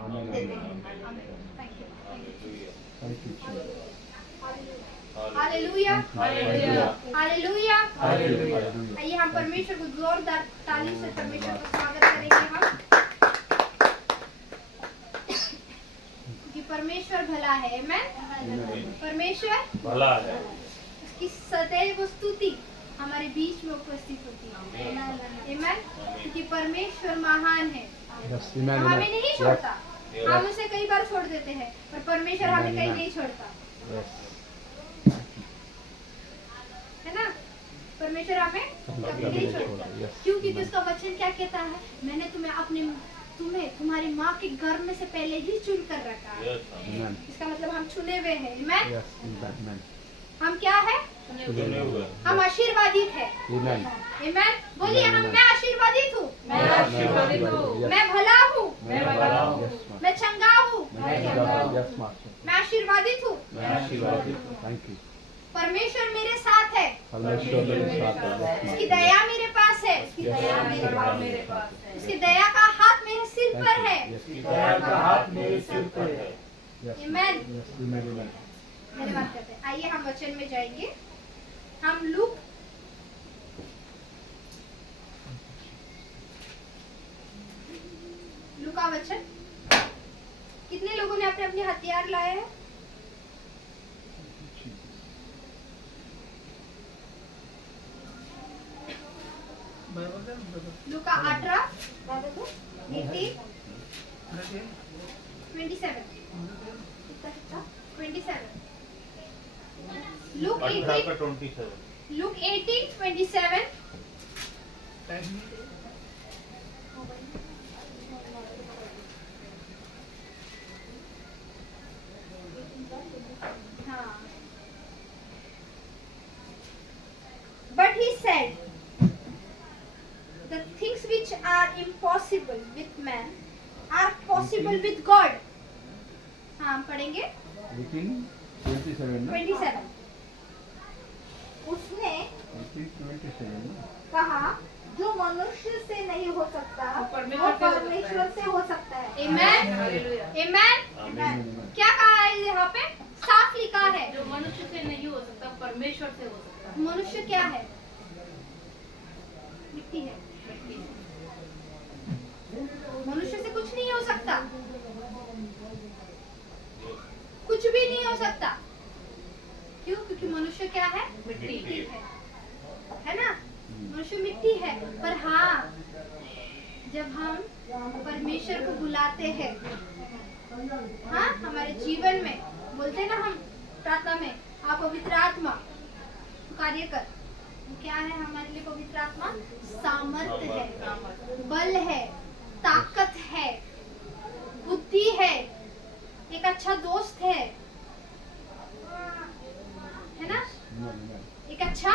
आमीन देते हैं। आमीन। Thank you. Hallelujah, hallelujah, hallelujah. आइए हम परमेश्वर को जोरदार ताली से परमेश्वर का स्वागत करेंगे हम, क्योंकि परमेश्वर भला है। आमीन। परमेश्वर भला है, उसकी सदैव स्तुति हमारे बीच में उपस्थित होती है। आमीन। क्योंकि परमेश्वर महान है, हमें नहीं छोड़ता। हम उसे कई बार छोड़ देते हैं, पर परमेश्वर हमें कहीं नहीं छोड़ता, है ना। परमेश्वर हमें कभी नहीं छोड़ता। क्यों? क्योंकि उसका वचन क्या कहता है? मैंने तुम्हें तुम्हारी माँ के गर्भ में से पहले ही चुन कर रखा है। इसका मतलब हम चुने हुए हैं। आमीन। हम क्या है? हम आशीर्वादित है। आमीन। बोलिए हम, मैं आशीर्वादित हूँ, मैं भला हूँ, मैं चंगा हूँ, मैं आशीर्वादित हूँ। परमेश्वर मेरे साथ है, उसकी दया मेरे पास है, उसकी दया का हाथ मेरे सिर पर है। आमीन। धन्यवाद करते हैं। आइए हम वचन में जाएंगे। हम लूका वचन। कितने लोगों ने अपने अपने हथियार लाए हैं? लूका 18 27 Luke 18:27 हाँ। But he said, the things which are impossible with man are possible with God. हाँ, हम पढ़ेंगे 27। उसने कहा जो मनुष्य से नहीं हो सकता वो परमेश्वर से हो सकता है। Amen. Amen. क्या कहा है यहाँ पे? साफ लिखा है, जो मनुष्य से नहीं हो सकता परमेश्वर से हो सकता है। मनुष्य क्या है? मिट्टी है। मनुष्य से कुछ नहीं हो सकता, कुछ भी नहीं हो सकता। क्यों? क्योंकि मनुष्य क्या है? मिट्टी है ना। मनुष्य मिट्टी है। पर हाँ, जब हम परमेश्वर को बुलाते हैं, हाँ, हमारे जीवन में बोलते हैं ना हम प्रार्थना में, आप पवित्र आत्मा कार्य कर। क्या है हमारे लिए पवित्र आत्मा? सामर्थ्य है, बल है, ताकत है, बुद्धि है, एक अच्छा दोस्त है ना, एक अच्छा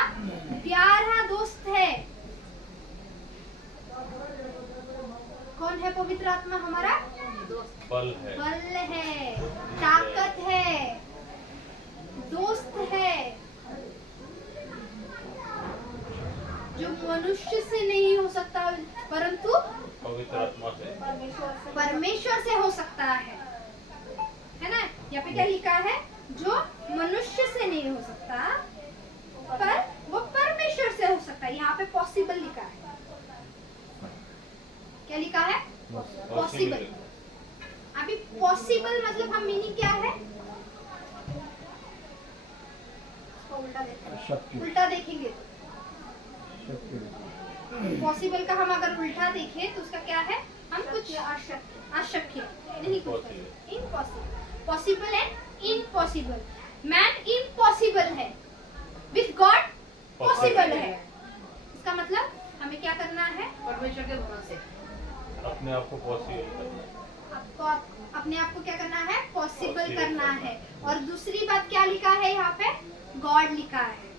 प्यारा दोस्त है। कौन है पवित्र आत्मा? हमारा बल है, ताकत है, दोस्त है, जो मनुष्य से नहीं हो सकता परंतु पवित्र आत्मा से, परमेश्वर से हो सकता है ना। यहाँ पे क्या लिखा है? जो मनुष्य से नहीं हो सकता पर वो परमेश्वर से हो सकता है। यहाँ पे पॉसिबल लिखा है। क्या लिखा है? पॉसिबल। अभी पॉसिबल मतलब हम मीनिंग क्या है? उल्टा देखेंगे पॉसिबल का हम अगर उल्टा देखें तो उसका क्या है? हम कुछ अशक्य नहीं, कुछ impossible. Possible and impossible. Man impossible है, विथ गॉड पॉसिबल है। इसका मतलब हमें क्या करना है? परमेश्वर के भरोसे अपने आप को पॉसिबल करना है। आपको अपने आप को क्या करना है? पॉसिबल करना है। और दूसरी बात क्या लिखा है यहाँ पे? गॉड लिखा है।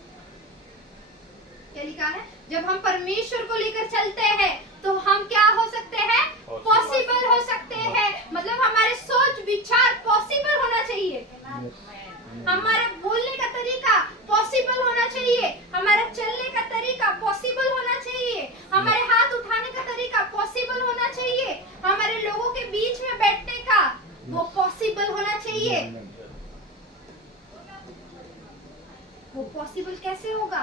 क्या लिखा है? जब हम परमेश्वर को लेकर चलते हैं तो हम क्या हो सकते कैसे होगा?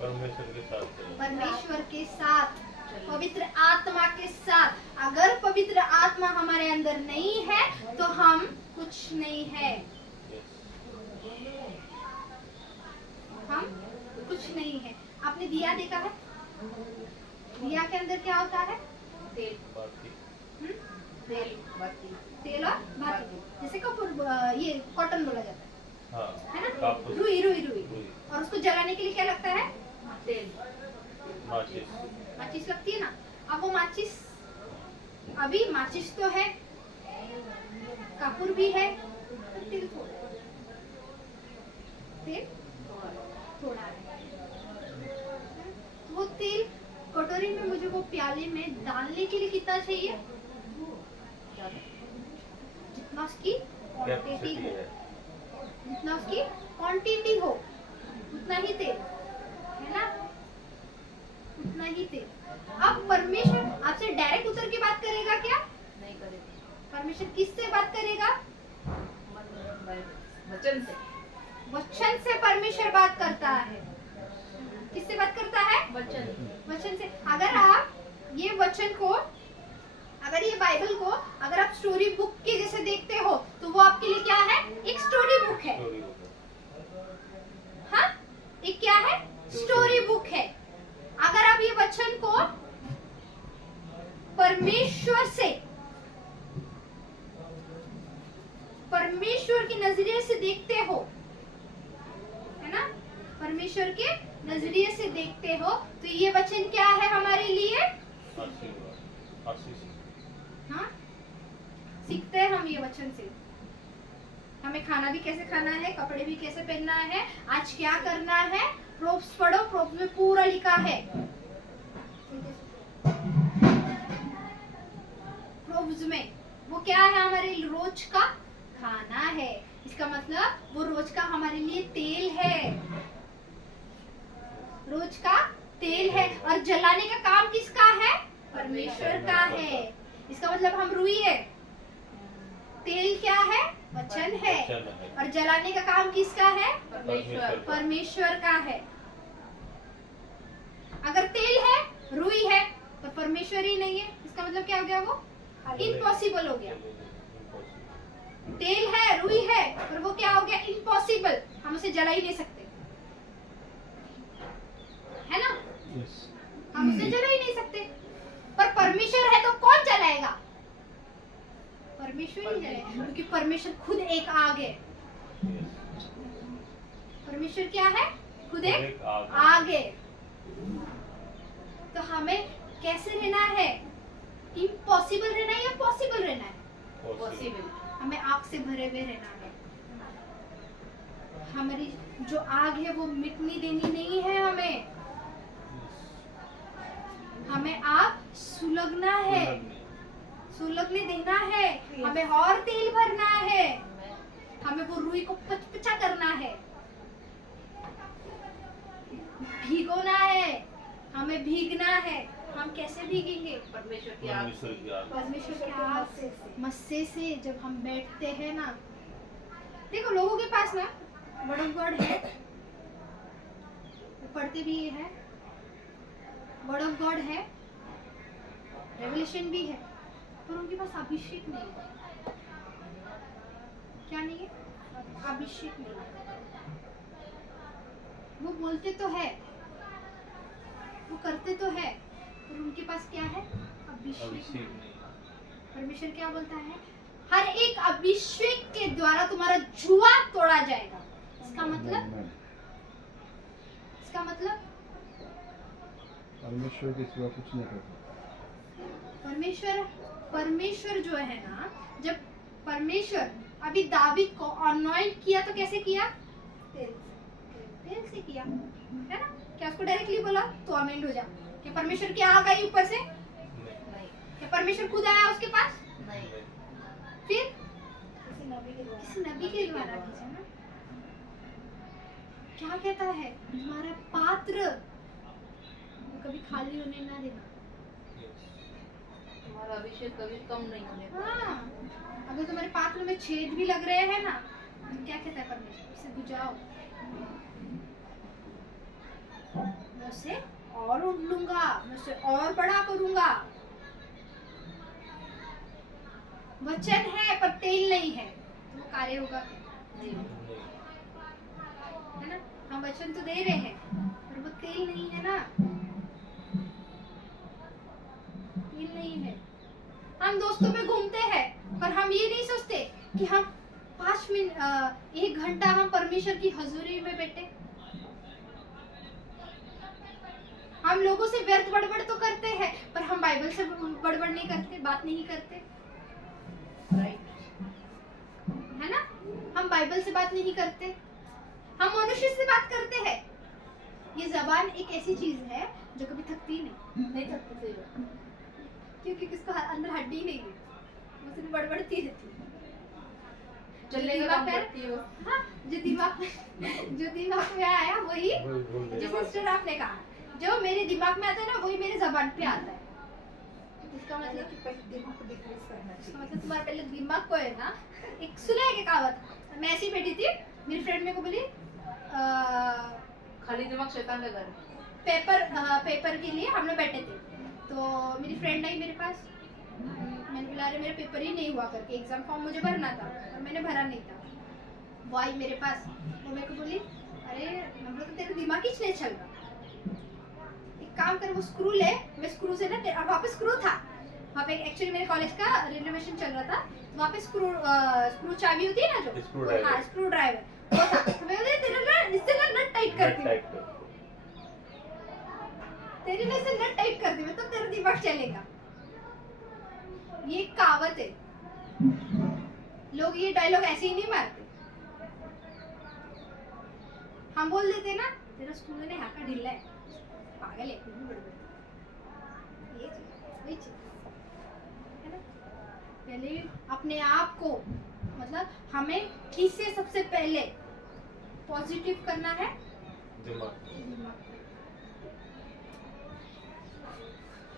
परमेश्वर के साथ चलो। परमेश्वर के साथ, पवित्र आत्मा के साथ। अगर पवित्र आत्मा हमारे अंदर नहीं है तो हम कुछ नहीं है। हम कुछ नहीं है। आपने दिया देखा है? दिया के अंदर क्या होता है? तेल, बाकी तेल, बाती। तेल और बाती। जैसे कपूर, ये कॉटन बोला जाता है हाँ, ना? कापूस, रुई रुई रुई। रुई, और उसको जलाने के लिए क्या लगता है? तेल, माचिस, माचिस लगती है ना। अब वो माचिस, अभी माचिस तो है, कपूर भी है, पर तेल थोड़ा, तेल थोड़ा है। वो तेल कटोरी में, मुझे वो प्याले में डालने के लिए कितना चाहिए? जितना उसकी क्वांटिटी कैपेसिटी हो, है। जितना उसकी क्वांटिटी हो उतना ही तेल है ना, उतना ही तेल। अब परमेश्वर आपसे डायरेक्ट उतर के बात करेगा क्या? नहीं करेगी। परमेश्वर किससे बात करेगा? वचन से। वचन से परमेश्वर बात करता है। किससे बात करता है? वचन। वचन से। अगर आप ये वचन को, अगर ये बाइबल को अगर आप स्टोरी बुक के जैसे देखते हो तो वो आपके लिए क्या है? एक स्टोरी बुक है। Story book. हाँ, एक क्या है? स्टोरी बुक है। अगर आप ये वचन को परमेश्वर से, परमेश्वर के नजरिए से देखते हो, है ना, परमेश्वर के नजरिए से देखते हो तो ये वचन क्या है हमारे लिए? आशीर्वाद, आशीष। हाँ, सीखते हैं हम ये वचन से। हमें खाना भी कैसे खाना है, कपड़े भी कैसे पहनना है, आज क्या करना है। प्रोब्स पढ़ो, प्रोब्स में पूरा लिखा है। प्रोब्स में वो क्या है? हमारे रोज का खाना है। इसका मतलब वो रोज का हमारे लिए तेल है, रोज का तेल है। और जलाने का काम किसका है? परमेश्वर का है। इसका मतलब हम रुई है, तेल क्या है? वचन है। वचन है। और जलाने का काम किसका है? परमेश्वर। परमेश्वर का है। अगर तेल है, रुई है, तो परमेश्वर ही नहीं है। इसका मतलब क्या हो गया? वो इम्पॉसिबल हो गया। तेल है, रुई है, पर वो क्या हो गया? इम्पॉसिबल। हम उसे जला ही नहीं सकते, है ना? हम उसे जला ही नहीं सकते। पर परमेश्वर है तो कौन जलाएगा? परमेश्वर ही जलाएगा, क्योंकि परमेश्वर खुद एक आग है। परमेश्वर क्या है? खुद एक आग है। तो हमें कैसे रहना है? इम्पॉसिबल रहना है या पॉसिबल रहना है? पॉसिबल। हमें आग से भरे हुए रहना है। हमारी जो आग है वो मिटनी देनी नहीं है। हमें आग सुलगना है, सुलगने देना है। हमें और तेल भरना है। हमें वो रुई को पचपचा करना है, भीगोना है। हमें भीगना है। हम कैसे भीगेंगे? परमेश्वर की आग से। परमेश्वर के आग मस्से से जब हम बैठते हैं ना। देखो लोगों के पास ना वर्ड ऑफ गॉड है, वो पढ़ते भी है, वर्ड ऑफ गॉड है, रेवलेशन भी है, पर उनके पास अभिषेक नहीं है। क्या नहीं है? अभिषेक नहीं है। वो बोलते तो है, वो करते तो है, पर उनके पास क्या है? अभिषेक नहीं। परमेश्वर क्या बोलता है? हर एक अभिषेक के द्वारा तुम्हारा जुआ तोड़ा जाएगा। इसका मतलब, इसका मतलब परमेश्वर के सिवा कुछ नहीं करता। परमेश्वर जो है ना, जब परमेश्वर अभी दावीद को अनॉइंट किया तो कैसे किया? तेल से किया, है ना? क्या उसको डायरेक्टली बोला तो अमेंड हो जा? क्या परमेश्वर की आग आई ऊपर से? नहीं। क्या परमेश्वर खुद आया उसके पास? नहीं। फिर किसी नबी के द्वारा भेजा ना। क्या कहता है? तुम्हारा पात्र कभी खाली होने ना देना। तुम्हारा अभिषेक कभी कम नहीं होने पाएगा। हाँ, अगर तुम्हारे पात्र में छेद भी लग रहे हैं ना, तो क्या कहता है परमेश्वर? इसे बुझाओ, मैं उससे और उड़ लूंगा, मैं उससे और बड़ा करूंगा। वचन है पर तेल नहीं है तो वो कार्य होगा क्या? है ना? हम वचन तो दे रहे हैं पर वो तेल नहीं है ना, तेल नहीं है। हम दोस्तों में घूमते हैं पर हम ये नहीं सोचते कि हम 5 मिनट 1 घंटा हम परमेश्वर की हजूरी में बैठे। हम लोगों से व्यर्थ बड़बड़ तो करते हैं पर हम बाइबल से बड़बड़ नहीं करते, बात नहीं करते, राइट। है ना? हम बाइबल से बात नहीं करते, हम मनुष्य से बात करते हैं। ये जबान एक ऐसी चीज है जो कभी थकती नहीं, नहीं थकती सही बात। क्योंकि किसको अंदर हड्डी नहीं है, वो सिर्फ बड़बड़ती रहती है। चलने का दिमाग काम में- करती है वो। हाँ, जो दिमाग में आया वही, जैसे सिस्टर आपने कहा, जो मेरे दिमाग में आता है ना वही मेरे जबान पे आता है। इसका मतलब कि पहले दिमाग को डिक्रीज करना इसका चाहिए। मतलब तुम्हारे पहले दिमाग को है ना, एक सुना है क्या कहावत? मैं ऐसी बैठी थी, मेरी फ्रेंड मेरे को बोली खाली दिमाग शैतान का घर है। पेपर के लिए हम लोग बैठे थे, तो मेरी फ्रेंड आई मेरे पास। मैंने बोला अरे मेरा पेपर ही नहीं हुआ करके, एग्जाम फॉर्म मुझे भरना था और मैंने भरा नहीं था। वो आई मेरे पास, वो मेरे को बोली अरे हम लोग तो तेरा दिमाग ही नहीं चल रहा, एक काम कर वो स्क्रू ले, मैं स्क्रू से ना वहाँ पे स्क्रू था, वहाँ पे एक्चुअली मेरे कॉलेज का रिनोवेशन चल रहा था, वहाँ पे स्क्रू चाबी होती है ना जो, Screwdriver। हाँ स्क्रू ड्राइवर वो था। तो मैं बोली तेरा ना इससे ना नट टाइट करती हूँ, तेरी ना इससे नट टाइट कर दी मैं, तो तेरा दिमाग चलेगा। ये एक कहावत है, लोग ये डायलॉग ऐसे ही नहीं मारते। हम बोल देते ना तेरा स्कूल ने हाथ का ढीला है, पागल है, ये चीज, वही चीज है ना। पहले अपने आप को, मतलब हमें किससे सबसे पहले पॉजिटिव करना है?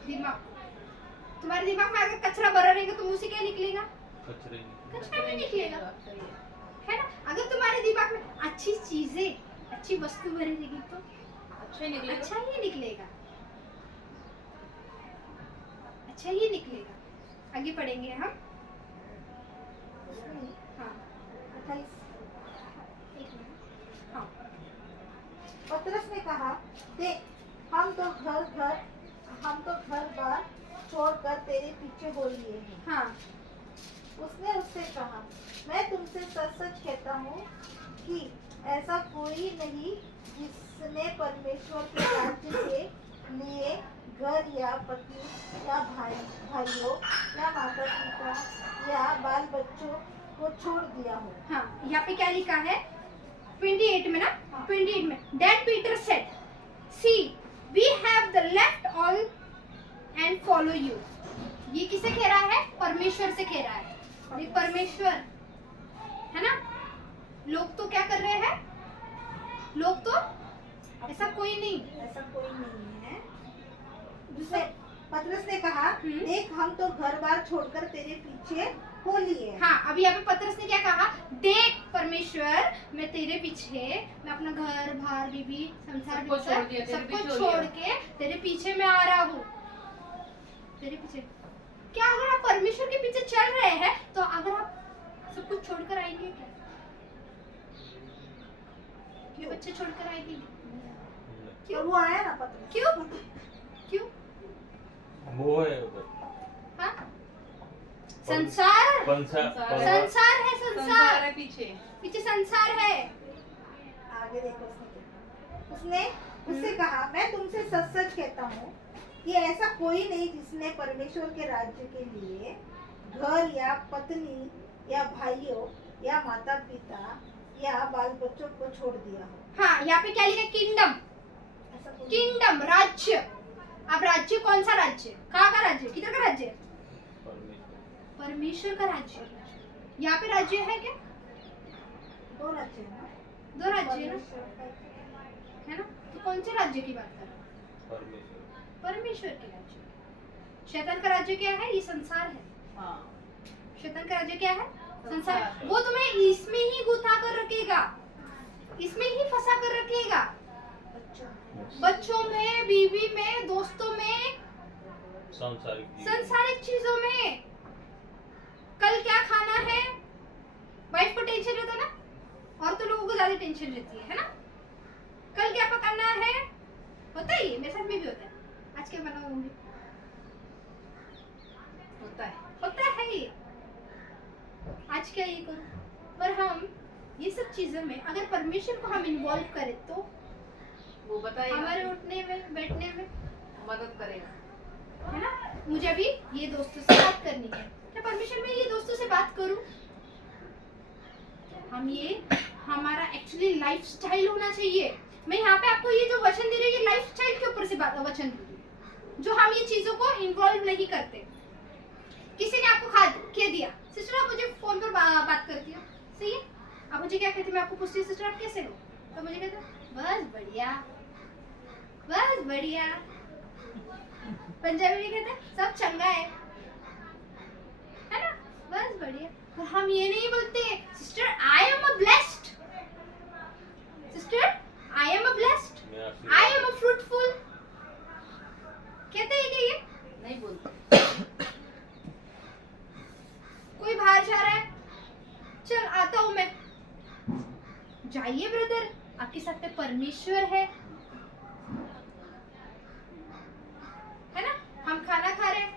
दिमाग। तुम्हारे दिमाग में अगर कचरा भरा रहेगा तो मुंह से क्या निकलेगा? कचरा नहीं निकलेगा, सही है। है ना? अगर तुम्हारे दिमाग में अच्छी चीजें, अच्छी वस्तु भरी रहेगी तो अच्छा ही निकलेगा। अच्छा ही निकलेगा, अच्छा ही निकलेगा। आगे पढ़ेंगे हम। हाँ 28। एक मिनट। हाँ पतरस ने कहा, देख हम तो घर बार छोड़कर तेरे पीछे हो लिए हैं। हाँ उसने उससे कहा, मैं तुमसे सच सच कहता हूँ कि ऐसा कोई नहीं जिसने परमेश्वर के राज्य के लिए घर या पत्नी या भाइयों या माता पिता या बाल बच्चों को छोड़ दिया हो। हाँ, यहाँ पे क्या लिखा है 28 में ना, 28 में Then Peter said, See, we have the left all and follow you. ये किसे कह रहा है? परमेश्वर से कह रहा है। ये परमेश्वर है ना। लोग तो क्या कर रहे हैं? लोग तो ऐसा कोई नहीं। ऐसा कोई नहीं है। दूसरे पतरस ने कहा, देख हम तो घर बार छोड़कर तेरे पीछे हो लिए हैं। हाँ, अभी यहाँ पे पतरस ने क्या कहा? देख परमेश्वर, मैं तेरे पीछे, मैं अपना घर बार बीबी संसार सबको छोड़ दिया, तेरे सबको पीछे हो छोड़ लिया। के तेरे पीछे मैं आ रहा हूँ, तेरे पीछे। क्या अगर आप परमेश्वर के पीछे चल रहे हैं तो अगर आप सब कुछ छोड़कर आएंगे क्या? ये बच्चे छोड़कर आएंगे? तो वो आया ना पतरस। क्यों? क्यों? वो है उधर हाँ? संसार, संसार संसार है, संसार संसार है पीछे। पीछे संसार है। आगे देखो उसने उससे कहा, मैं तुमसे सच सच कहता हूँ कि ऐसा कोई नहीं जिसने परमेश्वर के राज्य के लिए घर या पत्नी या भाइयों या माता पिता या बाल बच्चों को छोड़ दिया हो। हाँ, यहाँ पे क्या लिखा? किंगडम, ऐसा कोई किंगडम, राज्य। अब राज्य कौन सा राज्य? कहाँ का राज्य? किधर का राज्य? परमेश्वर का राज्य। यहाँ पे राज्य है क्या? दो राज्य है ना। दो राज्य है ना, परमेश्वर का- है ना? तो कौन से राज्य की बात कर रहे हैं? परमेश्वर के राज्य। शैतान का राज्य क्या है? ये संसार है। हाँ। शैतान का राज्य क्या है? संसार। संसार। वो तुम्हें इसमें ही गुथा कर रखेगा, इसमें ही फंसा कर रखेगा। अच्छा बच्चों में, बीवी में, दोस्तों में, सांसारिक संसारिक चीजों में। कल क्या खाना है, वाइफ को टेंशन रहता है ना, और तो लोगों को ज्यादा टेंशन रहती है ना। कल क्या पकाना है, होता ही है, मेरे साथ में भी होता है। आज क्या बनाऊंगी, होता है ये, आज क्या ये करूं। पर हम ये सब चीजों में अगर परमेश्वर को हम इन्वॉल्व करें तो वो बताएगा, हमारे उठने में, बैठने में, मदद करेगा। है ना। मुझे अभी ये दोस्तों से बात करनी है, क्या परमेश्वर मैं ये दोस्तों से बात करूं। हम ये हमारा एक्चुअली लाइफस्टाइल होना चाहिए। मैं यहाँ पे आपको ये जो वचन दे रही हूँ, ये लाइफस्टाइल के ऊपर से वचन दे रही हूँ, जो हम ये चीजों को इन्वॉल्व नहीं करते। किसी ने आपको कह दिया, सिस्टर आप मुझे फोन पर बात करती हो, सही है। आप मुझे क्या कहते, मैं आपको पूछती हूँ सिस्टर आप कैसे हो, तो मुझे कहते बस बढ़िया, बस बढ़िया। पंजाबी में कहते सब चंगा है ना, बस बढ़िया। और हम ये नहीं बोलते sister I am a blessed, sister I am a blessed, I am a fruitful, कहते हैं क्या ये? नहीं बोलते। कोई बाहर जा रहा है, चल आता हूं मैं, जाइए ब्रदर, आपके साथ में परमेश्वर है ना। हम खाना खा रहे हैं,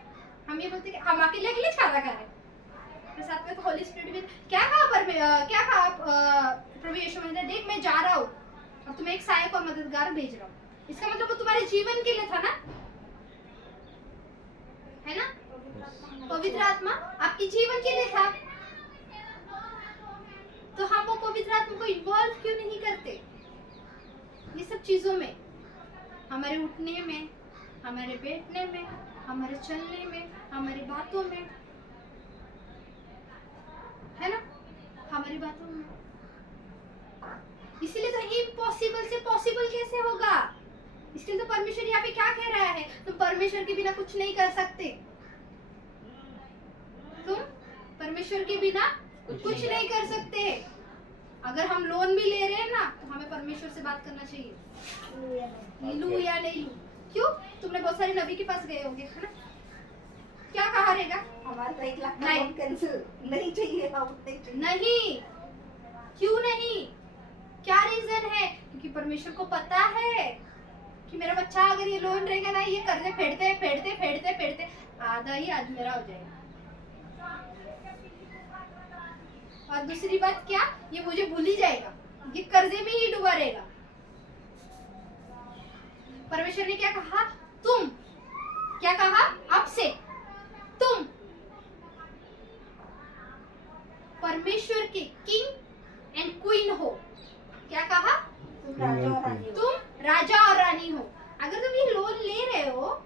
हम ये बोलते हैं कि हम अकेले खाना खा रहे हैं, फिर साथ में होली स्पिरिट भी क्या कहा प्रभु यीशु मसीह ने, देख मैं जा रहा हूँ और तुम्हें एक सहायक और मददगार भेज रहा हूँ। इसका मतलब वो तुम्हारे जीवन के लिए था ना, है ना। पवित्र आत्मा आपके जीवन के लिए था, तो हम वो पवित्र आत्मा को इन्वॉल्व क्यों नहीं करते ये सब चीजों में, हमारे उठने में, हमारे बैठने में, हमारे चलने में, हमारी बातों में, है ना, हमारी बातों में। इसीलिए तो इम्पॉसिबल से पॉसिबल कैसे होगा। इसलिए तो परमेश्वर यहाँ पे क्या कह रहा है, तुम परमेश्वर के बिना कुछ नहीं कर सकते, तुम परमेश्वर के बिना कुछ नहीं कर सकते। अगर हम लोन भी ले रहे हैं ना, तो हमें परमेश्वर से बात करना चाहिए, लूं या नहीं लूं। क्यों, तुमने बहुत सारे नबी के पास गए होंगे, है ना, क्या कहा रहेगा, हमारा तो 1 लाख का नहीं। लोन कैंसिल नहीं चाहिए, हम नहीं चाहिए। नहीं, क्यों नहीं, क्या रीजन है, क्योंकि परमेश्वर को पता है कि मेरा बच्चा अगर ये लोन रहेगा ना, ये कर्जे फेंटते फेंटते फेंटते फेंटते आधा ही आज मेरा हो जाएगा। और दूसरी बात क्या, ये मुझे भूल ही जाएगा, ये कर्जे में ही डूबा रहेगा। परमेश्वर ने क्या कहा, तुम क्या कहा आपसे, तुम परमेश्वर के किंग एंड क्वीन हो। क्या कहा, तुम राजा और रानी हो। तुम राजा और रानी हो। अगर तुम ये लोन ले रहे हो,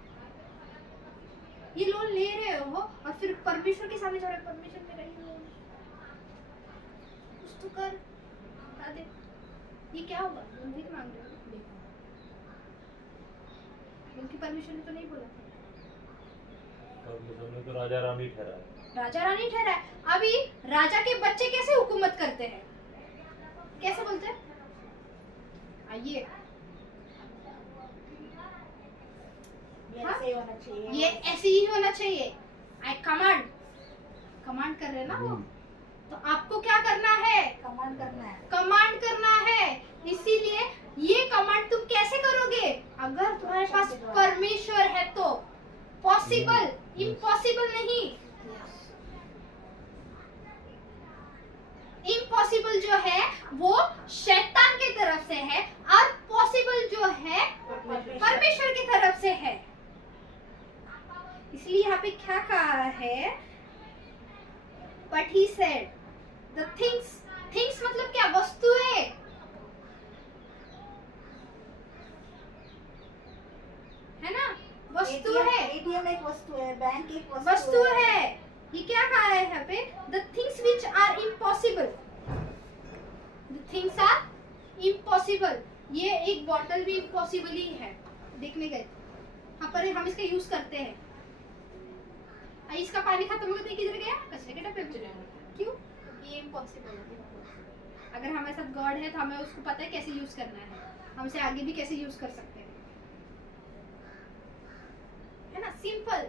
ये लोन ले रहे हो और फिर परमेश्वर के सामने जा रहे हो, परमेश्वर मेरा ये लोन कुछ तो कर, बता दे, ये क्या होगा, तुम भीख मांग रहे हो, देखो क्योंकि परमेश्वर ने तो नहीं बोला, परमेश्वर ने तो राजा रानी ठहराया, राजा रानी ठहरा है। अभी राजा के बच्चे कैसे हुकूमत करते हैं, कैसे बोलते हैं, आइए ऐसे ही होना चाहिए, ये ऐसे ही होना चाहिए। आई कमांड, कमांड कर रहे हैं ना वो, तो आपको क्या करना है, कमांड करना है। कमांड करना है। इसीलिए ये कमांड तुम कैसे करोगे, अगर तुम्हारे पास परमेश्वर है तो पॉसिबल, इम्पॉसिबल नहीं। इम्पॉसिबल जो है वो शैतान की तरफ से है, और पॉसिबल जो है परमेश्वर की तरफ से है। इसलिए यहाँ पे क्या कहा है, but he said the things, things मतलब क्या, वस्तुएं, है ना, वस्तु है, एटीएम एक वस्तु है, बैंक एक वस्तु है। ये क्या कहा है यहाँ पे, the things which are impossible, the things are impossible. ये एक बॉटल भी इम्पॉसिबल ही है, देखने गए यहाँ पर हम इसका यूज करते हैं, इसका पानी खत्म हो गया, किधर गया, कचरे के डब्बे में। क्यों, ये इम्पॉसिबल है। अगर हमारे साथ गॉड है तो हमें उसको पता है कैसे यूज करना है, हमसे आगे भी कैसे यूज कर सकते हैं। सिंपल।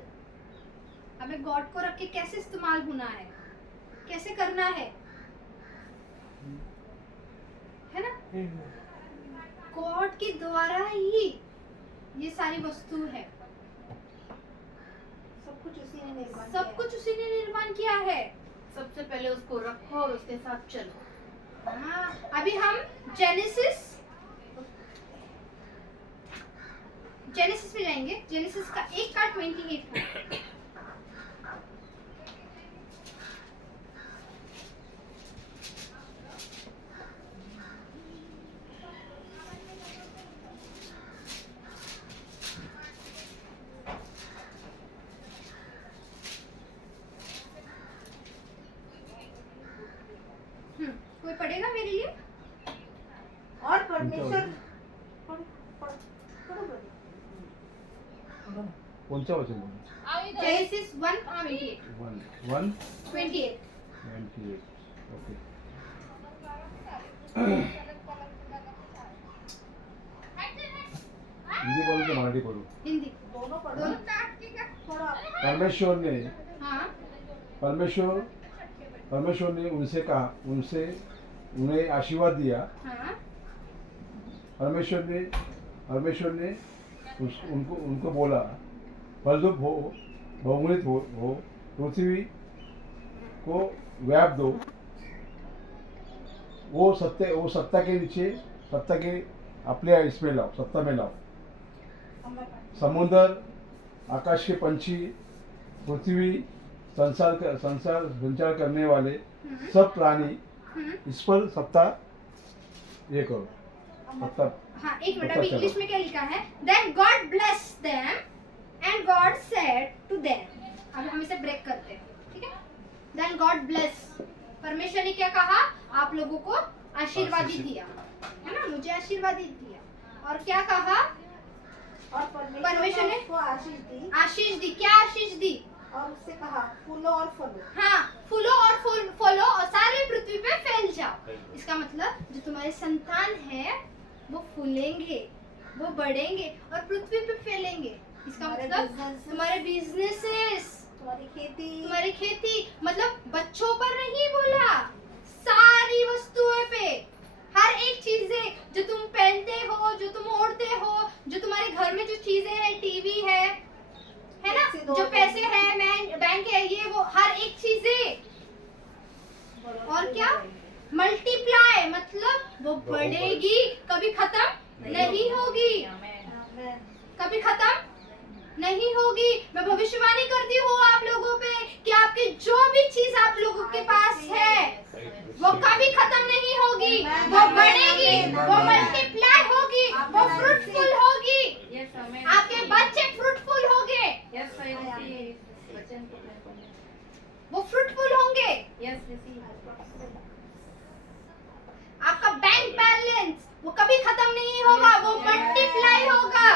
हमें गॉड को रख के कैसे इस्तेमाल होना है, कैसे करना है ना? गॉड के द्वारा ही ये सारी वस्तु है, सब कुछ उसी ने निर्माण सब कुछ उसी ने निर्माण किया है। सबसे पहले उसको रखो और उसके साथ चलो। हाँ, अभी हम जेनेसिस में जाएंगे। जेनेसिस का 1 का 28 है। कोई पढ़ेगा मेरे लिए? और परमेश्वर कोणत्या वचन जेनेसिस 1:28 1 28 28 ओके हिंदी बोलो कि मराठी बोलो? हिंदी दोनों पढ़ो। दोनों। थोड़ा परमेश्वर ने हाँ परमेश्वर ने उनसे कहा, उन्हें आशीर्वाद दिया। हाँ परमेश्वर ने उनको बोला, फलद्रुप हो, बहुगुणित हो, पृथ्वी को व्याप दो। वो सत्ता के नीचे, सत्ता के अपने इसमें लाओ, सत्ता में लाओ। समुद्र, आकाश के पंछी, पृथ्वी, संचार करने वाले सब प्राणी, इस पर सत्ता ये करो, सत्ता। हाँ, एक मिनट, अभी इंग्लिश में क्या लिखा है? Then God blessed them and God said to them। अब हम इसे ब्रेक करते हैं, ठीक है? Then God bless, परमेश्वर ने क्या कहा? आप लोगों को आशीर्वादित दिया, है ना? मुझे आशीर्वादित दिया। और क्या कहा? और परमेश्वर ने उसको आशीष दी। आशीष दी। क्या आशीष दी? और उससे कहा फूलो और फलो। हाँ, फूलो और फलो और सारी पृथ्वी पे फैल जाओ। इसका मतलब जो तुम्हारे संतान है वो फूलेंगे, वो बढ़ेंगे और पृथ्वी पे फैलेंगे। इसका मतलब तुम्हारे बिजनेसेस, तुम्हारी खेती, मतलब बच्चों पर नहीं बोला, सारी वस्तुओं पे, हर एक चीजें जो तुम पहनते हो, जो तुम ओढ़ते हो, जो तुम्हारे घर में जो चीजें हैं, टीवी है ना, जो पैसे है, बैंक है, ये वो हर एक चीजें। और क्या? मल्टीप्लाई, मतलब वो बढ़ेगी, कभी खत्म नहीं होगी, कभी खत्म नहीं होगी। मैं भविष्यवाणी करती हूँ आप लोगों पे कि आपकी जो भी चीज आप लोगों के पास है वो कभी खत्म नहीं होगी, वो बढ़ेगी, वो मल्टीप्लाई होगी, वो फ्रूटफुल होगी, आपके बच्चे फ्रूटफुल होंगे, वो फ्रूटफुल होंगे। आपका बैंक बैलेंस वो कभी खत्म नहीं होगा, वो मल्टीप्लाई होगा,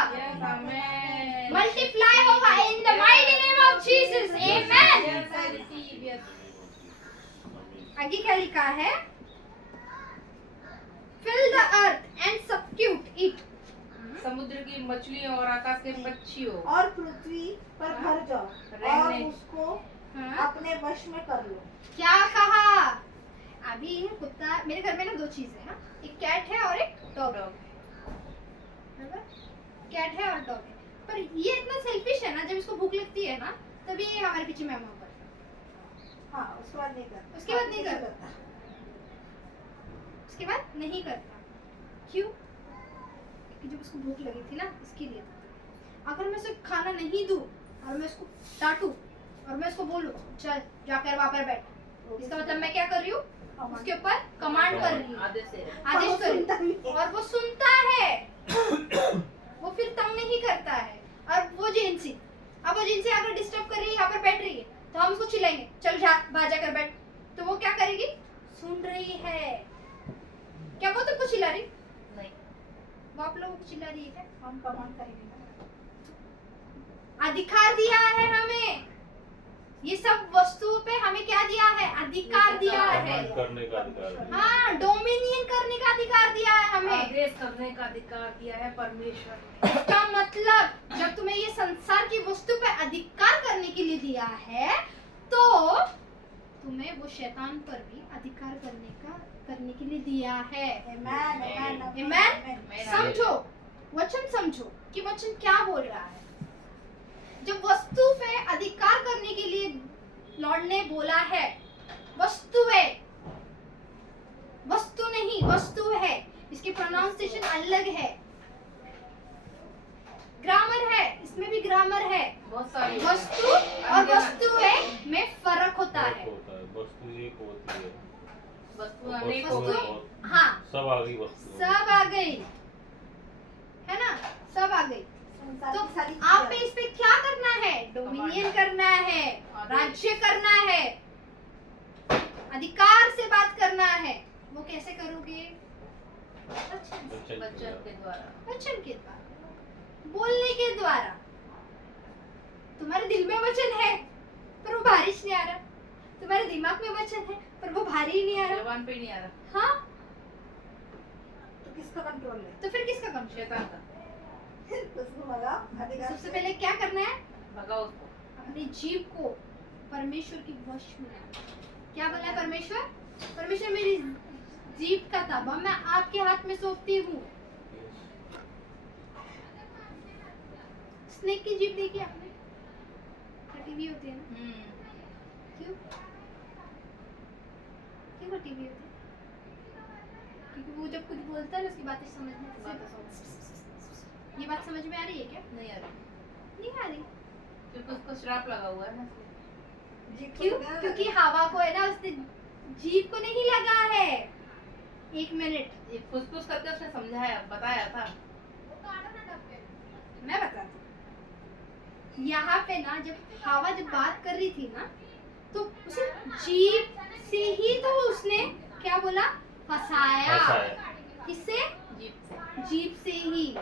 मल्टीप्लाई होगा in the mighty name of Jesus, amen. आगे क्या लिखा है? Fill the earth and subdue it, समुद्र की मछलियों और आकाश के पक्षियों और पृथ्वी पर भर जाओ और उसको अपने वश में कर लो। क्या कहा? अभी कुत्ता, मेरे घर में ना 2 चीजें हैं, एक कैट है और एक डॉग है, कैट है और डॉग है। पर ये इतना सेल्फिश है ना, जब इसको भूख लगती है ना तभी ये हमारे पीछे मैम करता है। हाँ, उसके बाद नहीं करता। उसके बाद नहीं करता। उसके बाद नहीं करता। क्यों? क्योंकि जब उसको भूख लगी थी ना, इसके लिए। अगर मैं उसे खाना नहीं दूं और मैं उसको डांटूं और मैं उसको बोलूं चल जाकर वहां पर बैठ, इसका मतलब मैं क्या कर रही हूँ? उसके ऊपर कमांड कर रही हूँ, आदेश कर रही हूँ, और वो सुनता है, वो फिर तंग नहीं करता है। और वो जिंसी, अब वो जिंसी अगर डिस्टर्ब कर रही है, यहाँ पर बैठ रही है, तो हम उसको चिल्लाएंगे चल बाहर जाकर बैठ, तो वो क्या करेगी? सुन रही है। क्या वो तुमको चिल्ला रही? नहीं, वो आप लोगों को चिल्ला रही है। हम कमांड करेंगे। अधिकार दिया है हमें, ये सब वस्तुओं पे हमें क्या दिया है? अधिकार दिया है। कमांड करने का अधिकार है। हाँ, डोमिनियन करने का अधिकार दिया है हमें। आदेश करने का अधिकार दिया है परमेश्वर। इसका मतलब जब तुम्हें ये संसार की वस्तु पे अधिकार करने के लिए दिया है, तो तुम्हें वो शैतान पर भी अधिकार करने के लिए दिया है। Amen, amen, Amen? amen. समझो, वचन समझो कि वचन क्या बोल रहा है। जब वस्तु पे अधिकार करने के लिए लॉर्ड ने बोला है, वस्तु है, वस्तु नहीं, वस्तु है, इसके प्रोनाउंसिएशन अलग है। ग्रामर है, इसमें भी ग्रामर है। बहुत सारी वस्तु और वस्तुए में फर्क होता है। वस्तु एक होती है, वस्तु अनेक हो वस्तु गई। बहुत- हाँ, सब आ गई वस्तु। सब आ गई, है ना, सब आ गई। संसार तो की सारी आप पे चीजें। इस पे क्या करना है? डोमिनियन करना है, राज्य करना है, अधिकार से बात करना है। वो कैसे करोगे? वचन से, बच्चों के द्वारा। वचन के द्वारा, बोलने के द्वारा। तुम्हारे दिल में वचन है पर वो बारिश नहीं आ रहा, तुम्हारे दिमाग में वचन है पर वो भारी ही नहीं आ रहा। जबान पे नहीं आ रहा। हाँ, तो किसका कंट्रोल है? तो फिर किसका कम? शैतान का। उसको भगाओ, अधिकार सबसे से। पहले क्या करना है? भगाओ उसको। अपनी जीव को परमेश्वर की वश में लाना। क्या बोला है परमेश्वर? परमेश्वर मेरी जीव का ताबा मैं आपके हाथ में सौंपती हूँ। स्नेक की जीभ देखी आपने? कटी हुई होती है ना? क्यों? क्यों कटी हुई होती है? क्योंकि वो जब कुछ बोलता है ना, उसकी बातें समझ में आती है। ये बात समझ में आ रही है क्या? नहीं आ रही, नहीं आ रही। क्योंकि उसको श्राप लगा हुआ है ना। जीभ को क्यों? पकड़ा क्योंकि रहता हवा को है ना, उसने जीभ को नहीं लगा है। एक मिनट, ये फुसफुस करके उसने समझाया, बताया था। मैं बताती हूँ। यहाँ पे ना जब हवा जब बात कर रही थी ना, तो उसे जीभ से ही तो उसने क्या बोला? फंसाया। फंसाया। किससे? जीप से। जीभ से ही।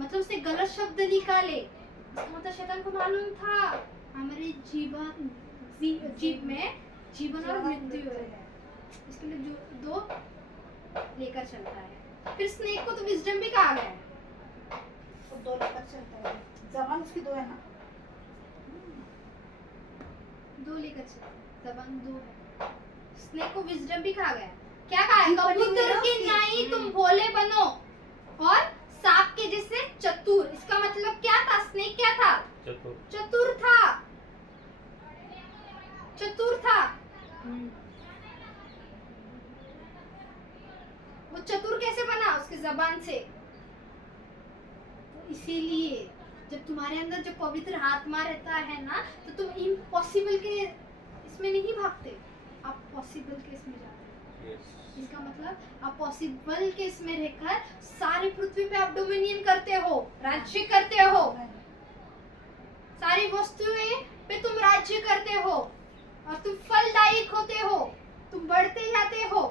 मतलब उसने गलत शब्द निकाले। इसका मतलब शैतान को मालूम था हमारे जीभ में जीवन और मृत्यु है। इसके लिए जो दो लेकर चलता है। फिर स्नेक को तो विजडम भी कहा गया है। वो दो लेकर चलता है। जबान उसकी दो है ना? दो लेकर चलता है, जबान दो है। स्नेक को विजडम भी कहा गया है। क्या कहा है? जीभ बनी हुई कबूतर है की उसकी। नाई तुम भोले बनो और सांप के जैसे चतुर। इसका मतलब क्या था? स्नेक क्या था? चतुर। चतुर था, चतुर था। वो चतुर कैसे बना? उसके जबान से। तो इसीलिए जब तुम्हारे अंदर जब पवित्र आत्मा रहता है ना, तो तुम इम्पॉसिबल के इसमें नहीं भागते, आप पॉसिबल के इसमें जाते हो। इसका मतलब आप पॉसिबल के इसमें रहकर सारी पृथ्वी पे आप डोमिनियन करते हो, राज्य करते हो। सारी वस्तुएं पे तुम राज्य करते हो और तुम फलदायक होते हो, तुम बढ़ते जाते हो।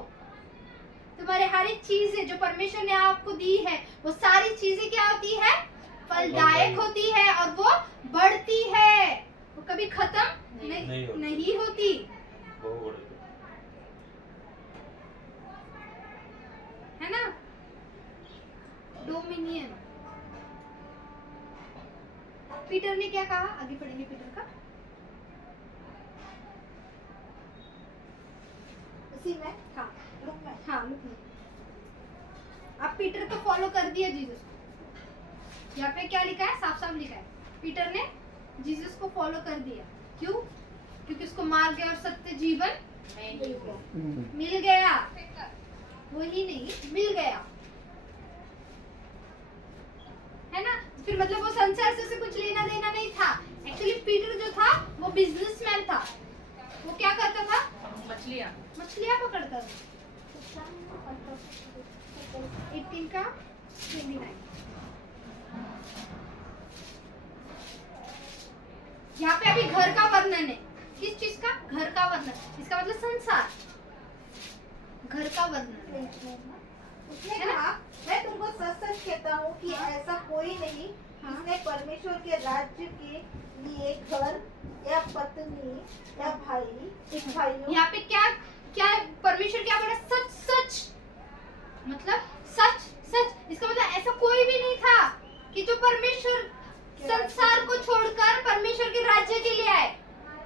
तुम्हारे हर एक चीजें जो परमेश्वर ने आपको दी है, वो सारी चीजें क्या होती है? फलदायक होती है और वो बढ़ती है। वो कभी खत्म नहीं होती। बहुत बड़े। है ना? डोमिनियन। पीटर ने क्या कहा? आगे पढ़ेंगे पीटर का। उसी में हाँ लुक में हाँ, लुक में। अब पीटर को फॉलो कर दिया जीसस को। यहाँ पे क्या लिखा है? साफ साफ लिखा है, पीटर ने जीसस को फॉलो कर दिया। क्यों? क्योंकि उसको मार्ग और सत्य जीवन मिल गया। वही नहीं, मिल गया, है ना? फिर मतलब वो संसार से कुछ लेना देना नहीं था। एक्चुअली पीटर जो था वो बिजनेसमैन था। वो क्या करता था? मछलियाँ पकड़ता था। 18 का 29। यहाँ पे अभी घर का वर्णन है। किस चीज का? घर का वर्णन। इसका मतलब संसार, घर का वर्णन। उसने कहा, मैं तुमको सच सच कहता हूँ कि ऐसा कोई नहीं इसने परमेश्वर के राज्य के लिए घर या पत्नी या भाई भाइयों यहाँ पे क्या क्या परमेश्वर क्या बोला? सच सच, मतलब सच सच। इसका मतलब ऐसा कोई भी नहीं था कि जो परमेश्वर संसार को छोड़कर परमेश्वर के राज्य के लिए आए।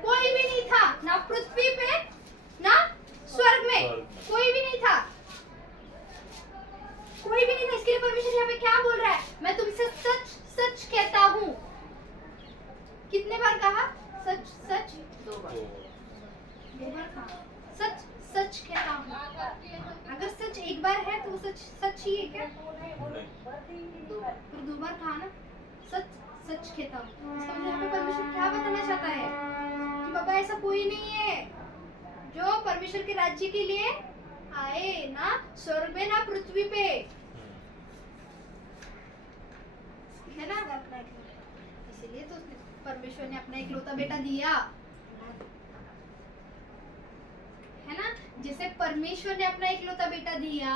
कोई भी नहीं था, ना पृथ्वी पे ना स्वर्ग में, कोई भी नहीं था, कोई भी नहीं था। इसके लिए परमेश्वर यहाँ पे क्या बोल रहा है? मैं तुमसे सच सच कहता हूँ। कितने बार कहा? सच सच, 2 बार। 2 बार कहा सच सच कहता हूँ। अगर सच एक बार है तो वो सच सच ही है क्या? पर 2 बार कहा ना, सच सच कहता हूँ। इसका मतलब यहाँ पे परमेश्वर क्या बताना चाहता है कि बाबा ऐसा कोई नहीं है जो परमेश्वर के राज्य के लिए आए, ना स्वर्ग में ना पृथ्वी पे, है ना? इसीलिए तो परमेश्वर ने अपना इकलौता बेटा दिया, है ना? जैसे परमेश्वर ने अपना इकलौता बेटा दिया,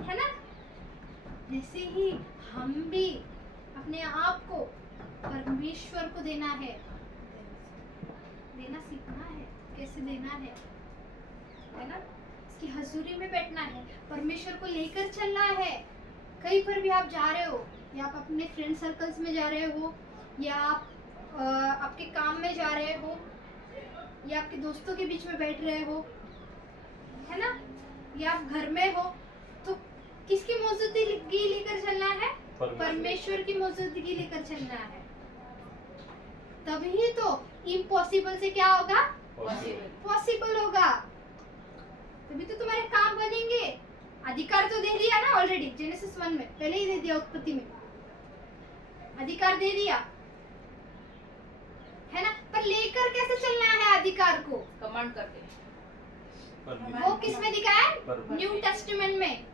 है ना, वैसे ही हम भी अपने आप को परमेश्वर को देना है, देना सीखना है। कैसे देना है ना? इसकी हजूरी में बैठना है, परमेश्वर को लेकर चलना है। कहीं पर भी आप जा रहे हो, या आप अपने फ्रेंड सर्कल्स में जा रहे हो, या आप आपके काम में जा रहे हो, या आपके दोस्तों के बीच में बैठ रहे हो, है ना, या आप घर में हो, तो किसकी मौजूदगी लेकर चलना है? परमेश्वर की मौजूदगी लेकर चलना है। तभी तो इम्पॉसिबल से क्या होगा? पॉसिबल होगा। तभी तो तुम्हारे काम बनेंगे। अधिकार तो दे दिया ना ऑलरेडी, जेनेसिस 1 में पहले ही दे दिया, उत्पत्ति में अधिकार दे दिया, है ना? पर लेकर कैसे चलना है अधिकार को? कमांड करके। वो किस में दिखाया है? न्यू टेस्टामेंट में।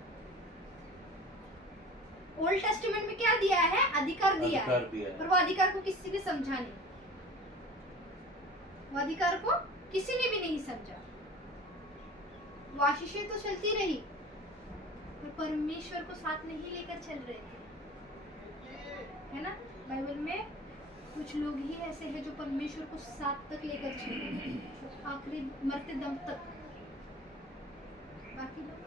ओल्ड टेस्टामेंट में क्या दिया है? अधिकार दिया है, पर वो अधिकार को किसी ने समझा नहीं, वो अधिकार को किसी ने भी नहीं समझा। वो आशीषें तो चलती रही, पर परमेश्वर को साथ नहीं लेकर चल रहे थे, है ना? बाइबल में कुछ लोग ही ऐसे हैं जो परमेश्वर को साथ तक लेकर चले, आखिरी मरते दम तक। बाकी लोग,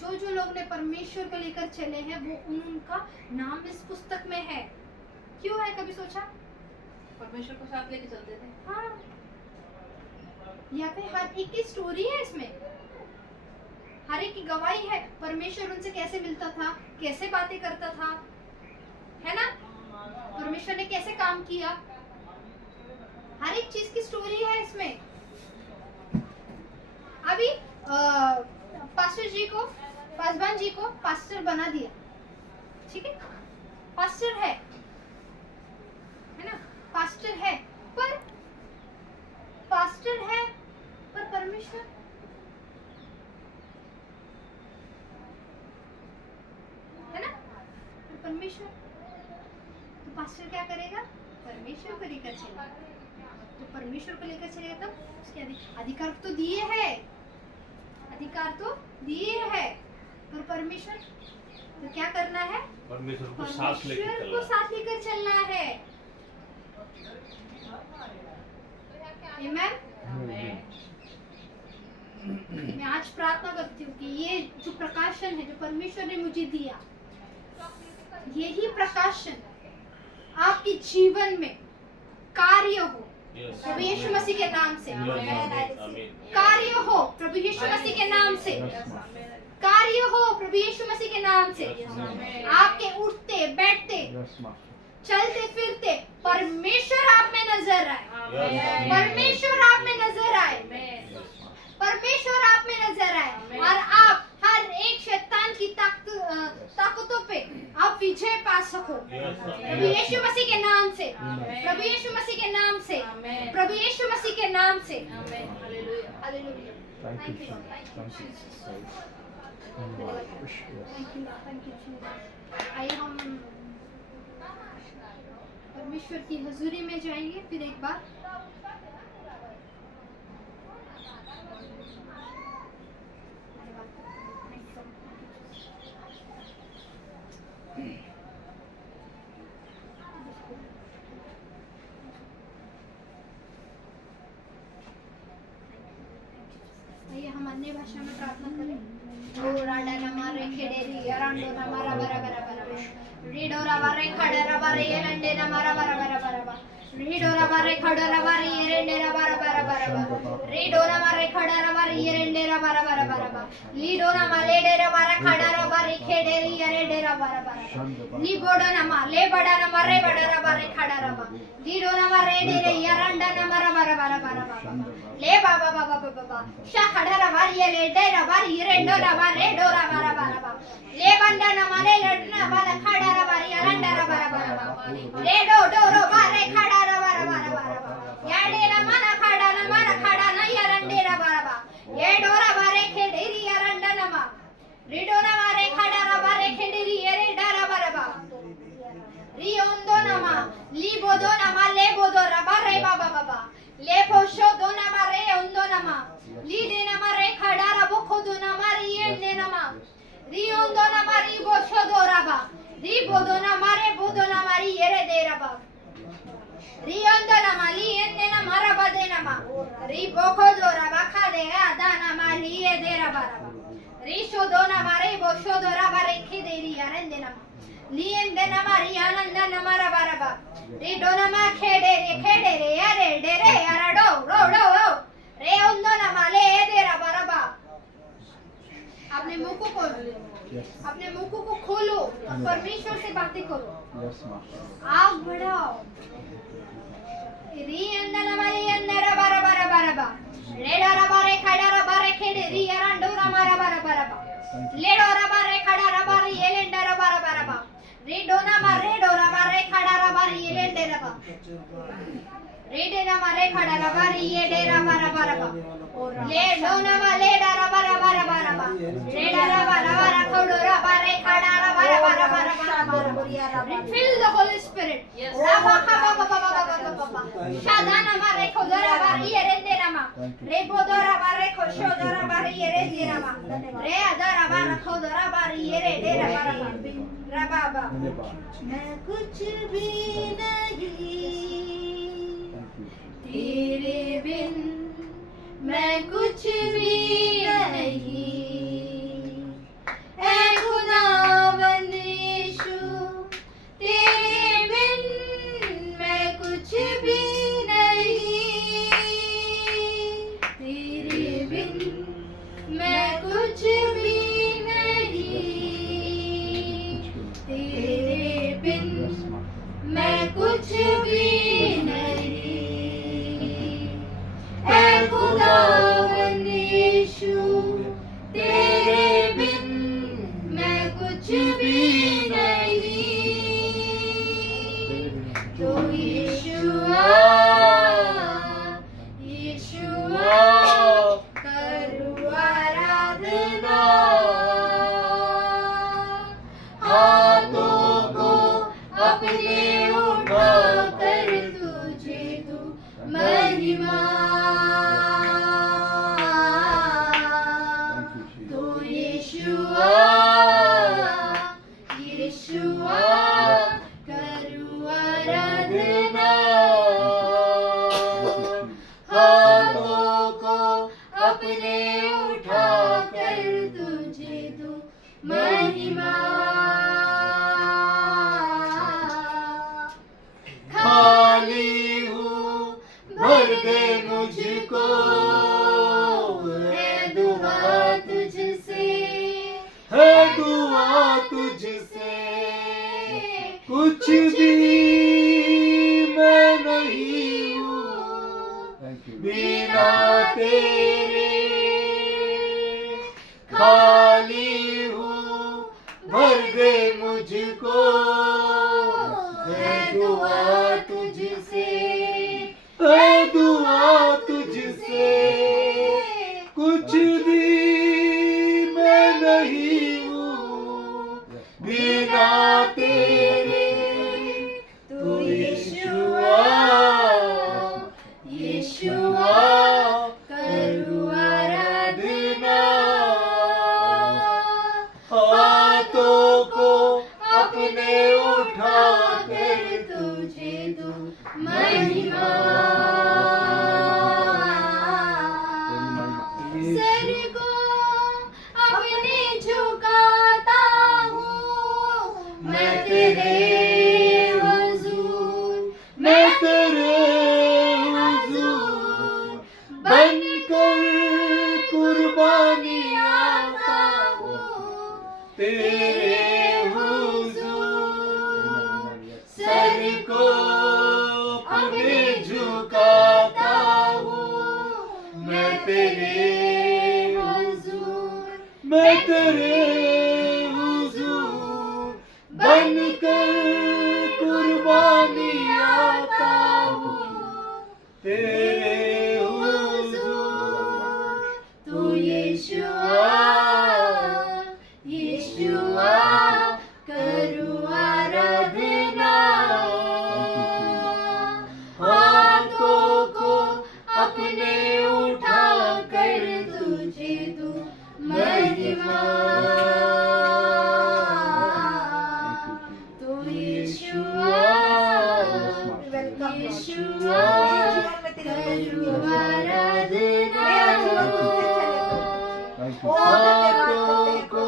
जो लोग ने परमेश्वर को लेकर चले हैं, वो उनका नाम इस पुस्तक में है। क्यों है? कभी सोचा? परमेश्वर को साथ लेके चलते थे। हाँ, यहाँ पे हर एक की स्टोरी है, इसमें हर एक की गवाही है। परमेश्वर उनसे कैसे मिलता था, कैसे बातें करता था, है ना? परमेश्वर ने कैसे काम किया, हर एक चीज की स्टोरी है इसमें। अभी पास्टर जी को, पासवान जी को पास्टर बना दिया, ठीक है? पास्टर है ना? पास्टर है, पर पास्टर है, पर परमेश्वर, है ना? पर परमेश्वर, तो पास्टर क्या करेगा? परमेश्वर को लेकर चलेगा। तो परमेश्वर को लेकर चलेगा, तब उसके अधिकार तो दिए है, अधिकार तो दिए है, पर परमेश्वर तो क्या करना है? परमेश्वर को साथ लेकर चलना है। आमीन। मैं आज प्रार्थना करती हूँ कि ये जो प्रकाशन है, जो परमेश्वर ने मुझे दिया, यही प्रकाशन आपके जीवन में कार्य हो प्रभु यीशु मसीह के नाम से। कार्य हो प्रभु यीशु मसीह के नाम से। कार्य हो प्रभु यीशु मसीह के नाम से। आपके उठते बैठते चलते फिरते परमेश्वर आप में नजर आए, परमेश्वर आप में नजर आए, परमेश्वर आप में नजर आए, और आप हर एक शैतान की ताकतों पे आप विजय पा सको प्रभु यीशु मसीह के नाम से, प्रभु यीशु मसीह के नाम से, प्रभु यीशु मसीह के नाम से। हालेलुया। थैंक यू, आइए हम परमेश्वर की हजूरी में जाएंगे फिर एक बार। अन्य भाषा में प्रार्थना करें। ओ राडा नमारे खेडेरी अरांडो नमारा बरा बरा बरा रीडोरा बारे खडरा बारे येलंडे नमारा बरा बरा बरा रीडोरा बारे खडरा बारे येरेंडेरा बरा बरा बरा रीडोरा बारे खडरा बारे येरेंडेरा बरा बरा बरा लीडोरा मालेडेरा बारे खडरा बारे खेडेरी येरेंडेरा बरा बरा लीबोडा नमा ले बडा नमा रे बडरा बारे खडरा बा लीडोरा मारे डेरे यरंडा नमारा बरा बरा बरा ले बाबा बाबा बाबा शा खडरा बारे येलेडेरा बारे येरेंडोरा बारे डोरा बरा बरा ले बंडा नमा ले लडना बाला खडरा बारे यरंडरा बरा बरा ले डो डोरो बारे खडरा बरा बरा याडेरा मना खडा ना यरंडेरा बरा ये डोरा बारे खेडेरी यरंडा नमा रिडोरा बारे खडरा बारे खेडेरी येरेंडरा बरा री ओंदो नमा ली बोदो नमा ले बोदो रबा रे बाबा बाबा ले पोशो दो नमा रे ओंदो नमा ली दे नमा रे खडा रबो खोदो नमा री एंडे नमा री ओंदो नमा री बोशो दो रबा री बोदो नमा रे बोदो नमा री येरे दे रबा री ओंदो नमा ली एंडे नमा रबा दे नमा री बोखो दो रबा खा दे आदा नमा ली ये दे रबा री शो दो नमा रे बोशो दो रबा रे खे दे री यारेंदे नमा लीएंदे नमा री आनंद नमा रबा रबा री डो नमा खेडे रे यारे डे रे यारा डो रो डो रो रे ओंदो नमा ले दे रबा रबा अपने मुंह को खोलो और परमेश्वर से बातें करो। आग बढ़ाओ। री अंदर नमा ली अंदर रबा रबा रबा रबा रे डा रबा रे खडा रबा रे खेडे री यारा डो रमा रबा रबा रबा ले डो रबा रे खडा रबा रे येलेंडा रबा रबा रबा रे डो नमा रे डो रबा रे खडा रबा रे येलेंडे रबा रे डे नमा रे खडा रबा रे ये डे रबा रबा रबा ले डो नमा ले डा रबा रबा रबा रबा रे डा रबा रबा रखो डो रबा रे खडा रबा रबा रबा रबा fill the Holy Spirit रबा खबा बबा बबा बबा शादा नमा रे खो डो रबा रे ये रेंदे नमा रे बो डो रबा रे खो शो डो रबा रे ये रेंदे नमा रे अदा रबा रखो डो रबा रे ये रे डे रबा रबा रबा मैं कुछ भी नहीं तेरे बिन मैं कुछ भी नहीं ऐ खुदावंद यीशु तेरे बिन मैं कुछ भी नहीं तेरे बिन मैं कुछ भी नहीं तेरे बिन मैं कुछ भी नहीं ऐ खुदावंद यीशु तेरे बिन मैं कुछ भी नहीं तो यीशुआ यीशुआ करूँ आराधना हाथों को अपने उठा कर तुझे दूं महिमा तो यीशुआ यीशुआ करूँ आराधना हाथों को अपने उठा कर तुझे दूं महिमा खाली हूँ भर दे मुझको है दुआ तुझसे है दुआ तुझसे कुछ भी मैं नहीं हूँ बिना तेरे खाली हूँ भर दे मुझको है दुआ तुझसे है दुआ तुझसे कुछ भी मैं नहीं हूँ बिना तेरे तू यीशुआ यीशुआ करूँ आराधना हाथों को अपने उठा कर तुझे दूं महिमा तेरे हुजूर, मैं तेरे हुजूर बनकर कुर्बानी आता हूँ तेरे हुजूर। तू यीशुआ, यीशुआ करूं आराधना। हाथों को अपने उठा कर तुझे दूं महिमा। तू यीशुआ, यीशुआ करूं आराधना। हाथों को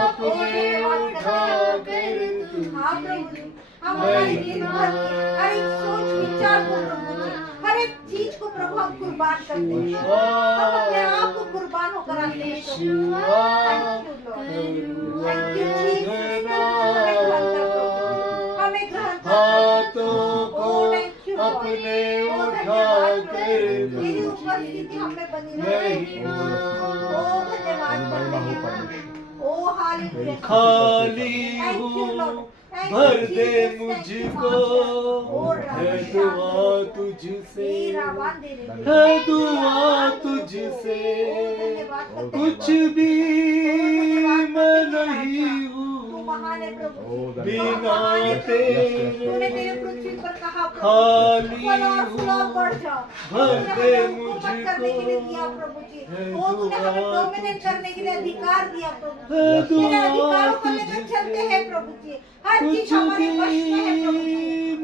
अपने उठा कर हमारे दिन भर की हर एक सोच विचार को प्रभु जी, हर एक चीज को प्रभु हम कुर्बान करते हैं। हम अपने आप को कुर्बान होकर आते हैं प्रभु। Thank you, Jesus. हमें ग्रहण कर हाथों को Oh, thank you, Lord. अपने Oh, उठा धन्यवाद कर प्रभु। तेरी उपस्थिति हमें बनी रहे। Oh, धन्यवाद करते हैं। Oh, hallelujah. खाली Thank you, हूँ Lord. Thank you, भर दे Jesus. Thank you, मुझको Master. है दुआ तुझसे मेरा वादे रे। है दुआ तुझसे धन्यवाद करते हैं। कुछ भी मैं नहीं तू हूँ महान है प्रभु। बिना तूने तेरे तेरे पृथ्वी पर कहा प्रभु, खाली फल और फूल और बढ़ जाओ। भर तूने दे हमें हुकूमत करने के लिए दिया प्रभु जी। ओ तूने हमें डोमिनेट करने के लिए अधिकार दिया प्रभु जी। तेरे अधिकारों को लेकर चलते हैं प्रभु जी। हर चीज हमारे वश में है प्रभु जी।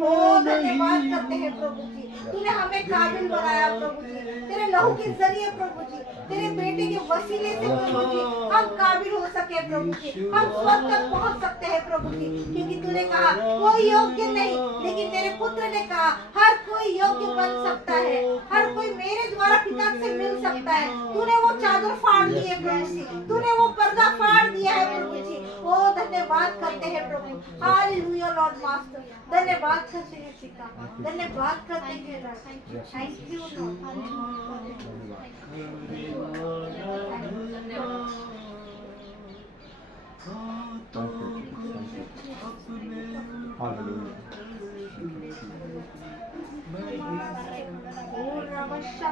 ओ धन्यवाद करते हैं प्रभु जी। तूने हमें काबिल बनाया प्रभु जी। तेरे लहू के जरिए प्रभु जी, तेरे बेटे के वसीले से प्रभु जी हम काबिल हो सके प्रभु जी। हम स्वर्ग तक पहुंच सकते हैं प्रभु जी, क्योंकि तूने कहा कोई योग्य नहीं, लेकिन तेरे पुत्र ने कहा हर कोई योग्य बन सकता है, हर कोई मेरे द्वारा पिता से मिल सकता है। तूने वो चादर फाड़ दी है प्रभु जी, तूने वो पर्दा फाड़ दिया है प्रभु जी। ओ धन्यवाद करते हैं प्रभु। हालेलुया लॉर्ड मास्टर, धन्यवाद करते हैं पिता, धन्यवाद करते हैं lord. Thank you lord. Hallelujah. ओ रमशा